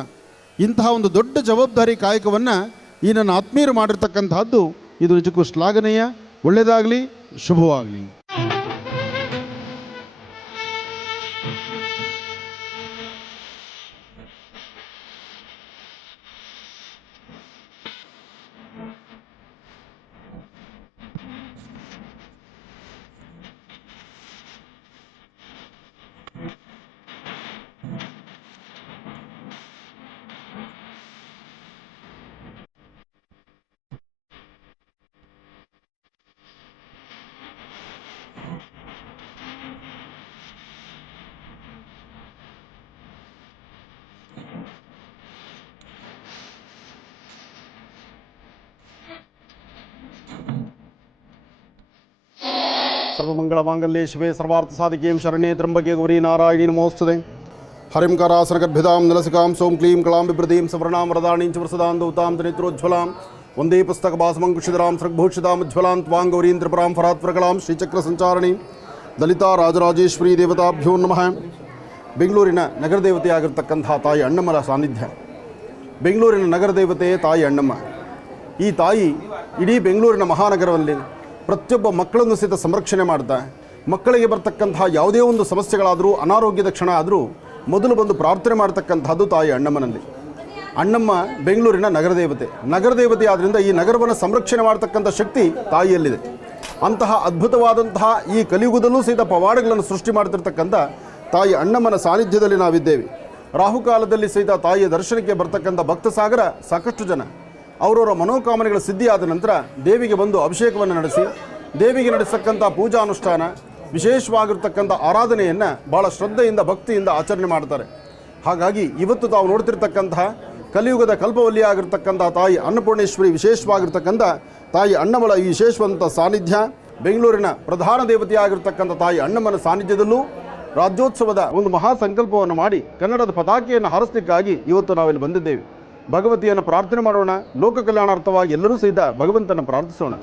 ಇಂತಹ ಒಂದು ದೊಡ್ಡ ಜವಾಬ್ದಾರಿ ಕಾಯಕವನ್ನು ಈ ನನ್ನ ಆತ್ಮೀಯರು ಮಾಡಿರ್ತಕ್ಕಂತಹದ್ದು ಇದು ನಿಜಕ್ಕೂ ಶ್ಲಾಘನೀಯ. ಒಳ್ಳೆಯದಾಗಲಿ, ಶುಭವಾಗಲಿ. ಸರ್ವಮಂಗಳಮಾಂಗಲ್ಯೆ ಶಿವೆ ಸರ್ವಾರ್ಥ ಸಾಧಿಕೆಂ ಶರಣ್ಯೆ ತ್ರ್ಯಂಬಕೆ ಗೌರಿ ನಾರಾಯಣಿ ನಮೋಸ್ತುತೆ. ಹರಿಂ ಕರಾಸನಗರ್ಭಿದಾಂ ನಲಸಿಕಾಂ ಸೋಂ ಕ್ಲೀಂ ಕಳಾಂ ಬಿಭ್ರತೀಂ ಸವರ್ಣಾಂ ವರದಾಣೀಂ ಚ ವರಸದಾಂ ದೌತಾಂ ನೇತ್ರೋಜ್ವಲಾಂ ವಂದೇ ಪುಸ್ತಕಭಾಸಮಂಕುಶಿಧರಾಂ ಸೃಗ್ಭೂಷಿತಾಂ ಉಜ್ವಲಾಂ ತ್ವಾಂ ಗೌರೀಂ ತ್ರಿಪುರಾಂ ಫರಾತ್ವರಕಲಾಂ ಶ್ರೀಚಕ್ರ ಸಂಚಾರಣಿ ದಲಿತಾ ರಾಜರಾಜೇಶ್ವರಿ ದೇವತಾಭ್ಯೋ ನಮಃ. ಬೆಂಗಳೂರಿನ ನಗರ ದೇವತೆಯಾಗಿರ್ತಕ್ಕಂಥ ತಾಯಿ ಅಣ್ಣಮ್ಮರ ಸಾನ್ನಿಧ್ಯ. ಬೆಂಗಳೂರಿನ ನಗರ ದೇವತೆಯೇ ತಾಯಿ ಅಣ್ಣಮ್ಮ. ಈ ತಾಯಿ ಇಡೀ ಬೆಂಗಳೂರಿನ ಮಹಾನಗರದಲ್ಲಿ ಪ್ರತಿಯೊಬ್ಬ ಮಕ್ಕಳನ್ನು ಸಹಿತ ಸಂರಕ್ಷಣೆ ಮಾಡ್ತಾ, ಮಕ್ಕಳಿಗೆ ಬರ್ತಕ್ಕಂತಹ ಯಾವುದೇ ಒಂದು ಸಮಸ್ಯೆಗಳಾದರೂ, ಅನಾರೋಗ್ಯದ ಕ್ಷಣ ಆದರೂ ಮೊದಲು ಬಂದು ಪ್ರಾರ್ಥನೆ ಮಾಡ್ತಕ್ಕಂಥದ್ದು ತಾಯಿ ಅಣ್ಣಮ್ಮನಲ್ಲಿ. ಅಣ್ಣಮ್ಮ ಬೆಂಗಳೂರಿನ ನಗರ ದೇವತೆ ಆದ್ದರಿಂದ ಈ ನಗರವನ್ನು ಸಂರಕ್ಷಣೆ ಮಾಡ್ತಕ್ಕಂಥ ಶಕ್ತಿ ತಾಯಿಯಲ್ಲಿದೆ. ಅಂತಹ ಅದ್ಭುತವಾದಂತಹ ಈ ಕಲಿಯುಗದಲ್ಲೂ ಸಹಿತ ಪವಾಡಗಳನ್ನು ಸೃಷ್ಟಿ ಮಾಡ್ತಿರ್ತಕ್ಕಂಥ ತಾಯಿ ಅಣ್ಣಮ್ಮನ ಸಾನ್ನಿಧ್ಯದಲ್ಲಿ ನಾವಿದ್ದೇವೆ. ರಾಹುಕಾಲದಲ್ಲಿ ಸಹಿತ ತಾಯಿಯ ದರ್ಶನಕ್ಕೆ ಬರ್ತಕ್ಕಂಥ ಭಕ್ತ ಸಾಗರ ಸಾಕಷ್ಟು ಜನ ಅವರವರ ಮನೋಕಾಮನೆಗಳ ಸಿದ್ಧಿಯಾದ ನಂತರ ದೇವಿಗೆ ಬಂದು ಅಭಿಷೇಕವನ್ನು ನಡೆಸಿ, ದೇವಿಗೆ ನಡೆಸತಕ್ಕಂಥ ಪೂಜಾನುಷ್ಠಾನ, ವಿಶೇಷವಾಗಿರ್ತಕ್ಕಂಥ ಆರಾಧನೆಯನ್ನು ಭಾಳ ಶ್ರದ್ಧೆಯಿಂದ ಭಕ್ತಿಯಿಂದ ಆಚರಣೆ ಮಾಡ್ತಾರೆ. ಹಾಗಾಗಿ ಇವತ್ತು ತಾವು ನೋಡ್ತಿರ್ತಕ್ಕಂತಹ ಕಲಿಯುಗದ ಕಲ್ಪವಲ್ಲಿ ಆಗಿರ್ತಕ್ಕಂಥ ತಾಯಿ ಅನ್ನಪೂರ್ಣೇಶ್ವರಿ, ವಿಶೇಷವಾಗಿರ್ತಕ್ಕಂಥ ತಾಯಿ ಅಣ್ಣಮ್ಮಳ ಈ ವಿಶೇಷವಂತ ಸಾನ್ನಿಧ್ಯ, ಬೆಂಗಳೂರಿನ ಪ್ರಧಾನ ದೇವತೆಯಾಗಿರ್ತಕ್ಕಂಥ ತಾಯಿ ಅಣ್ಣಮ್ಮನ ಸಾನ್ನಿಧ್ಯದಲ್ಲೂ ರಾಜ್ಯೋತ್ಸವದ ಒಂದು ಮಹಾ ಸಂಕಲ್ಪವನ್ನು ಮಾಡಿ ಕನ್ನಡದ ಪತಾಕೆಯನ್ನು ಹಾರಿಸಲಿಕ್ಕಾಗಿ ಇವತ್ತು ನಾವಿಲ್ಲಿ ಬಂದಿದ್ದೇವೆ. ಭಗವತಿಯನ್ನು ಪ್ರಾರ್ಥನೆ ಮಾಡೋಣ. ಲೋಕ ಕಲ್ಯಾಣಾರ್ಥವಾಗಿ ಎಲ್ಲರೂ ಸಹಿತ ಭಗವಂತನ ಪ್ರಾರ್ಥಿಸೋಣ.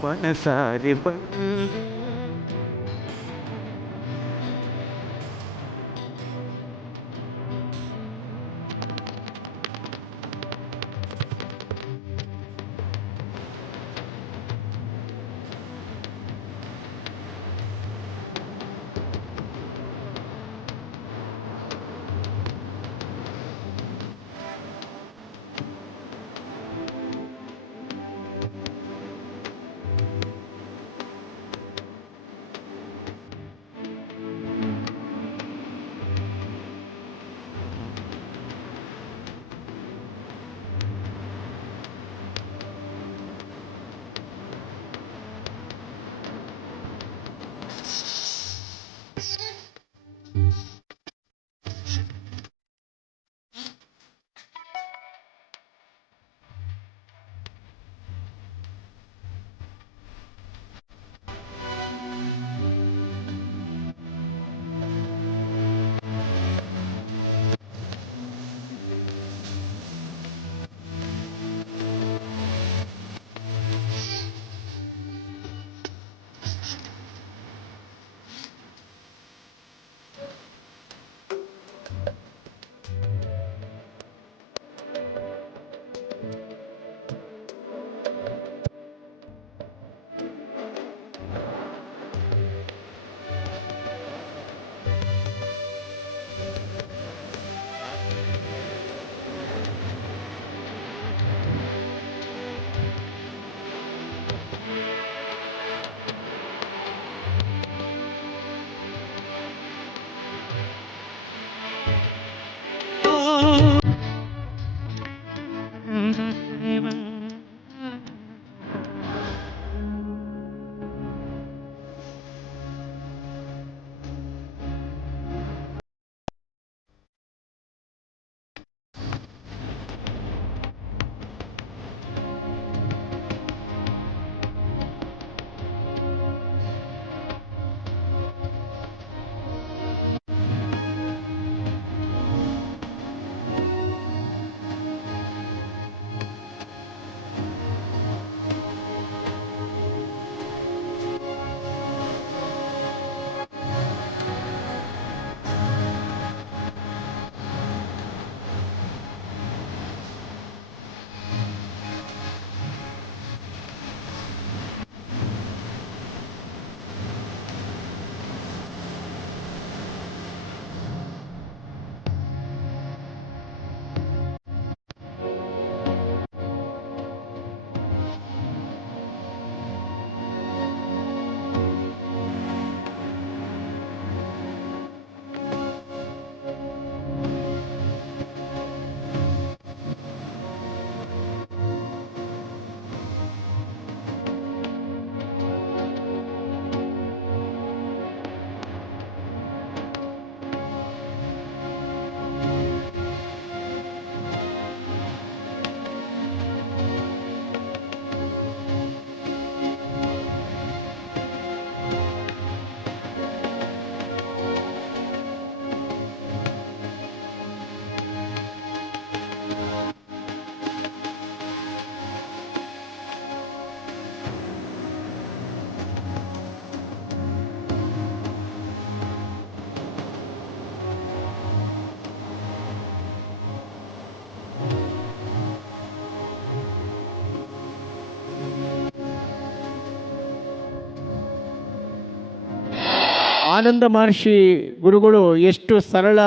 ಆನಂದ ಮಹರ್ಷಿ ಗುರುಗಳು ಎಷ್ಟು ಸರಳ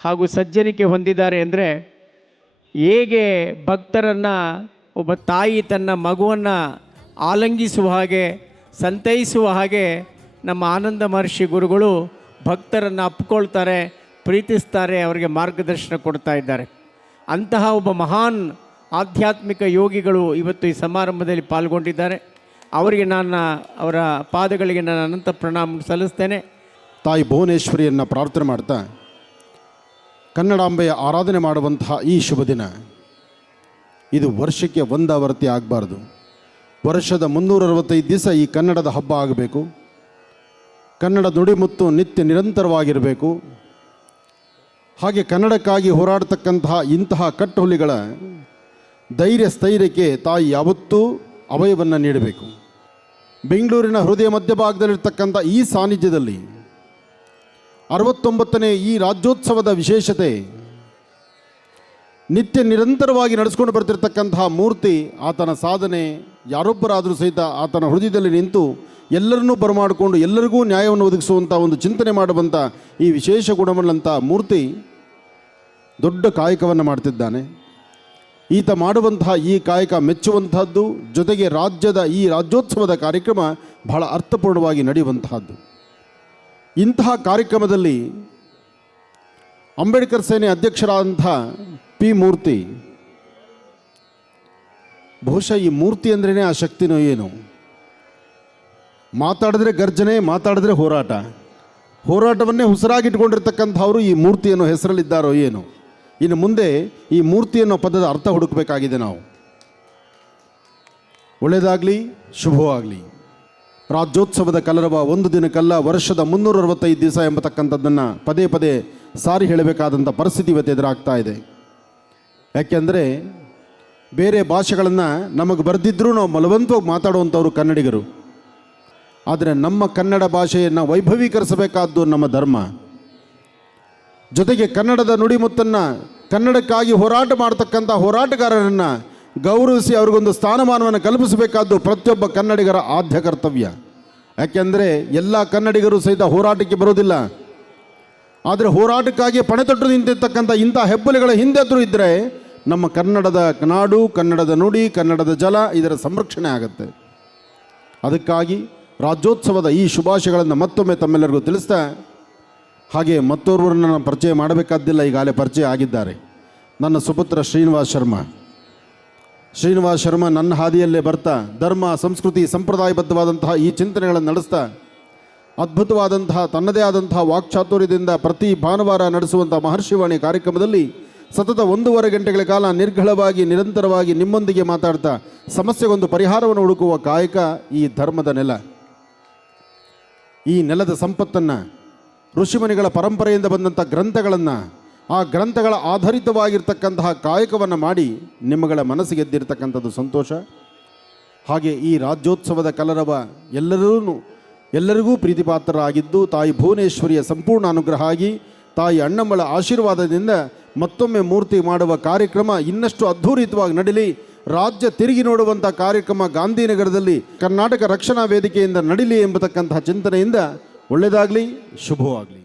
ಹಾಗೂ ಸಜ್ಜನಿಕೆ ಹೊಂದಿದ್ದಾರೆ ಅಂದರೆ, ಹೇಗೆ ಭಕ್ತರನ್ನು ಒಬ್ಬ ತಾಯಿ ತನ್ನ ಮಗುವನ್ನು ಆಲಂಗಿಸುವ ಹಾಗೆ, ಸಂತೈಸುವ ಹಾಗೆ ನಮ್ಮ ಆನಂದ ಮಹರ್ಷಿ ಗುರುಗಳು ಭಕ್ತರನ್ನು ಅಪ್ಪಿಕೊಳ್ತಾರೆ, ಪ್ರೀತಿಸ್ತಾರೆ, ಅವರಿಗೆ ಮಾರ್ಗದರ್ಶನ ಕೊಡ್ತಾ ಇದ್ದಾರೆ. ಅಂತಹ ಒಬ್ಬ ಮಹಾನ್ ಆಧ್ಯಾತ್ಮಿಕ ಯೋಗಿಗಳು ಇವತ್ತು ಈ ಸಮಾರಂಭದಲ್ಲಿ ಪಾಲ್ಗೊಂಡಿದ್ದಾರೆ. ಅವರಿಗೆ ಅವರ ಪಾದಗಳಿಗೆ ನಾನು ಅನಂತ ಪ್ರಣಾಮ ಸಲ್ಲಿಸ್ತೇನೆ. ತಾಯಿ ಭುವನೇಶ್ವರಿಯನ್ನು ಪ್ರಾರ್ಥನೆ ಮಾಡ್ತಾ ಕನ್ನಡಾಂಬೆಯ ಆರಾಧನೆ ಮಾಡುವಂತಹ ಈ ಶುಭ ದಿನ ಇದು ವರ್ಷಕ್ಕೆ ಒಂದಾವರ್ತಿ ಆಗಬಾರ್ದು. ವರ್ಷದ 365 ದಿವಸ ಈ ಕನ್ನಡದ ಹಬ್ಬ ಆಗಬೇಕು. ಕನ್ನಡ ನುಡಿಮುತ್ತು ನಿತ್ಯ ನಿರಂತರವಾಗಿರಬೇಕು. ಹಾಗೆ ಕನ್ನಡಕ್ಕಾಗಿ ಹೋರಾಡ್ತಕ್ಕಂತಹ ಇಂತಹ ಕಟ್ಟುಹುಲಿಗಳ ಧೈರ್ಯ ಸ್ಥೈರ್ಯಕ್ಕೆ ತಾಯಿ ಯಾವತ್ತೂ ಅಭಯವನ್ನು ನೀಡಬೇಕು. ಬೆಂಗಳೂರಿನ ಹೃದಯ ಮಧ್ಯಭಾಗದಲ್ಲಿರ್ತಕ್ಕಂಥ ಈ ಸಾನ್ನಿಧ್ಯದಲ್ಲಿ 69ನೇ ಈ ರಾಜ್ಯೋತ್ಸವದ ವಿಶೇಷತೆ ನಿತ್ಯ ನಿರಂತರವಾಗಿ ನಡೆಸ್ಕೊಂಡು ಬರ್ತಿರ್ತಕ್ಕಂತಹ ಮೂರ್ತಿ, ಆತನ ಸಾಧನೆ ಯಾರೊಬ್ಬರಾದರೂ ಸಹಿತ ಆತನ ಹೃದಯದಲ್ಲಿ ನಿಂತು ಎಲ್ಲರನ್ನೂ ಬರಮಾಡಿಕೊಂಡು ಎಲ್ಲರಿಗೂ ನ್ಯಾಯವನ್ನು ಒದಗಿಸುವಂಥ ಒಂದು ಚಿಂತನೆ ಮಾಡುವಂಥ ಈ ವಿಶೇಷ ಗುಣವುಳ್ಳಂಥ ಮೂರ್ತಿ ದೊಡ್ಡ ಕಾಯಕವನ್ನು ಮಾಡ್ತಿದ್ದಾನೆ. ಈತ ಮಾಡುವಂತಹ ಈ ಕಾಯಕ ಮೆಚ್ಚುವಂತಹದ್ದು, ಜೊತೆಗೆ ರಾಜ್ಯದ ಈ ರಾಜ್ಯೋತ್ಸವದ ಕಾರ್ಯಕ್ರಮ ಬಹಳ ಅರ್ಥಪೂರ್ಣವಾಗಿ ನಡೆಯುವಂತಹದ್ದು. ಇಂತಹ ಕಾರ್ಯಕ್ರಮದಲ್ಲಿ ಅಂಬೇಡ್ಕರ್ ಸೇನೆ ಅಧ್ಯಕ್ಷರಾದಂಥ ಪಿ ಮೂರ್ತಿ, ಬಹುಶಃ ಈ ಮೂರ್ತಿ ಅಂದ್ರೇ ಆ ಶಕ್ತಿನೋ ಏನು, ಮಾತಾಡಿದ್ರೆ ಗರ್ಜನೆ, ಮಾತಾಡಿದ್ರೆ ಹೋರಾಟ, ಹೋರಾಟವನ್ನೇ ಉಸಿರಾಗಿಟ್ಕೊಂಡಿರ್ತಕ್ಕಂಥವರು ಈ ಮೂರ್ತಿ ಅನ್ನೋ ಹೆಸರಲ್ಲಿದ್ದಾರೋ ಏನು. ಇನ್ನು ಮುಂದೆ ಈ ಮೂರ್ತಿ ಅನ್ನೋ ಪದದ ಅರ್ಥ ಹುಡುಕಬೇಕಾಗಿದೆ ನಾವು. ಒಳ್ಳೆಯದಾಗಲಿ, ಶುಭವಾಗಲಿ. ರಾಜ್ಯೋತ್ಸವದ ಕಲರವ ಒಂದು ದಿನಕ್ಕಲ್ಲ, ವರ್ಷದ 365 ದಿವಸ ಎಂಬತಕ್ಕಂಥದ್ದನ್ನು ಪದೇ ಪದೇ ಸಾರಿ ಹೇಳಬೇಕಾದಂಥ ಪರಿಸ್ಥಿತಿ ಇವತ್ತು ಎದುರಾಗ್ತಾ ಇದೆ. ಯಾಕೆಂದರೆ ಬೇರೆ ಭಾಷೆಗಳನ್ನು ನಮಗೆ ಬರೆದಿದ್ದರೂ ನಾವು ಬಲವಂತವಾಗಿ ಮಾತಾಡುವಂಥವ್ರು ಕನ್ನಡಿಗರು. ಆದರೆ ನಮ್ಮ ಕನ್ನಡ ಭಾಷೆಯನ್ನು ವೈಭವೀಕರಿಸಬೇಕಾದ್ದು ನಮ್ಮ ಧರ್ಮ. ಜೊತೆಗೆ ಕನ್ನಡದ ನುಡಿಮುತ್ತನ್ನು, ಕನ್ನಡಕ್ಕಾಗಿ ಹೋರಾಟ ಮಾಡ್ತಕ್ಕಂಥ ಹೋರಾಟಗಾರರನ್ನು ಗೌರವಿಸಿ ಅವ್ರಿಗೊಂದು ಸ್ಥಾನಮಾನವನ್ನು ಕಲ್ಪಿಸಬೇಕಾದ್ದು ಪ್ರತಿಯೊಬ್ಬ ಕನ್ನಡಿಗರ ಆದ್ಯ ಕರ್ತವ್ಯ. ಯಾಕೆಂದರೆ ಎಲ್ಲ ಕನ್ನಡಿಗರು ಸಹಿತ ಹೋರಾಟಕ್ಕೆ ಬರೋದಿಲ್ಲ. ಆದರೆ ಹೋರಾಟಕ್ಕಾಗಿ ಪಣೆತೊಟ್ಟು ನಿಂತಿರ್ತಕ್ಕಂಥ ಇಂಥ ಹೆಬ್ಬುಲಿಗಳ ಹಿಂದೆದ್ರು ಇದ್ದರೆ ನಮ್ಮ ಕನ್ನಡದ ನಾಡು, ಕನ್ನಡದ ನುಡಿ, ಕನ್ನಡದ ಜಲ ಇದರ ಸಂರಕ್ಷಣೆ ಆಗುತ್ತೆ. ಅದಕ್ಕಾಗಿ ರಾಜ್ಯೋತ್ಸವದ ಈ ಶುಭಾಶಯಗಳನ್ನು ಮತ್ತೊಮ್ಮೆ ತಮ್ಮೆಲ್ಲರಿಗೂ ತಿಳಿಸ್ತಾ, ಹಾಗೆ ಮತ್ತೋರ್ವರನ್ನು ನಾನು ಪರಿಚಯ ಮಾಡಬೇಕಾದ್ದಿಲ್ಲ, ಈಗಾಗಲೇ ಪರಿಚಯ ಆಗಿದ್ದಾರೆ. ನನ್ನ ಸುಪುತ್ರ ಶ್ರೀನಿವಾಸ್ ಶರ್ಮಾ ನನ್ನ ಹಾದಿಯಲ್ಲೇ ಬರ್ತಾ ಧರ್ಮ, ಸಂಸ್ಕೃತಿ, ಸಂಪ್ರದಾಯಬದ್ಧವಾದಂತಹ ಈ ಚಿಂತನೆಗಳನ್ನು ನಡೆಸ್ತಾ ಅದ್ಭುತವಾದಂತಹ ತನ್ನದೇ ಆದಂತಹ ವಾಕ್ಚಾತುರ್ಯದಿಂದ ಪ್ರತಿ ಭಾನುವಾರ ನಡೆಸುವಂಥ ಮಹರ್ಷಿವಾಣಿ ಕಾರ್ಯಕ್ರಮದಲ್ಲಿ ಸತತ 1.5 ಗಂಟೆಗಳ ಕಾಲ ನಿರ್ಘಳವಾಗಿ ನಿರಂತರವಾಗಿ ನಿಮ್ಮೊಂದಿಗೆ ಮಾತಾಡ್ತಾ ಸಮಸ್ಯೆಗೊಂದು ಪರಿಹಾರವನ್ನು ಹುಡುಕುವ ಕಾಯಕ ಈ ಧರ್ಮದ ನೆಲ. ಈ ನೆಲದ ಸಂಪತ್ತನ್ನು, ಋಷಿಮುನಿಗಳ ಪರಂಪರೆಯಿಂದ ಬಂದಂಥ ಗ್ರಂಥಗಳನ್ನು, ಆ ಗ್ರಂಥಗಳ ಆಧಾರಿತವಾಗಿರ್ತಕ್ಕಂತಹ ಕಾಯಕವನ್ನು ಮಾಡಿ ನಿಮ್ಮಗಳ ಮನಸ್ಸಿಗೆ ಗೆದ್ದಿರ್ತಕ್ಕಂಥದ್ದು ಸಂತೋಷ. ಹಾಗೆ ಈ ರಾಜ್ಯೋತ್ಸವದ ಕಲರವ ಎಲ್ಲರಿಗೂ ಪ್ರೀತಿಪಾತ್ರರಾಗಿದ್ದು ತಾಯಿ ಭುವನೇಶ್ವರಿಯ ಸಂಪೂರ್ಣ ಅನುಗ್ರಹ ಆಗಿ ತಾಯಿ ಅಣ್ಣಮ್ಮಳ ಆಶೀರ್ವಾದದಿಂದ ಮತ್ತೊಮ್ಮೆ ಮೂರ್ತಿ ಮಾಡುವ ಕಾರ್ಯಕ್ರಮ ಇನ್ನಷ್ಟು ಅದ್ಧೂರಿತವಾಗಿ ನಡೀಲಿ. ರಾಜ್ಯ ತಿರುಗಿ ನೋಡುವಂಥ ಕಾರ್ಯಕ್ರಮ ಗಾಂಧಿನಗರದಲ್ಲಿ ಕರ್ನಾಟಕ ರಕ್ಷಣಾ ವೇದಿಕೆಯಿಂದ ನಡೀಲಿ ಎಂಬತಕ್ಕಂತಹ ಚಿಂತನೆಯಿಂದ ಒಳ್ಳೆಯದಾಗಲಿ, ಶುಭವಾಗಲಿ.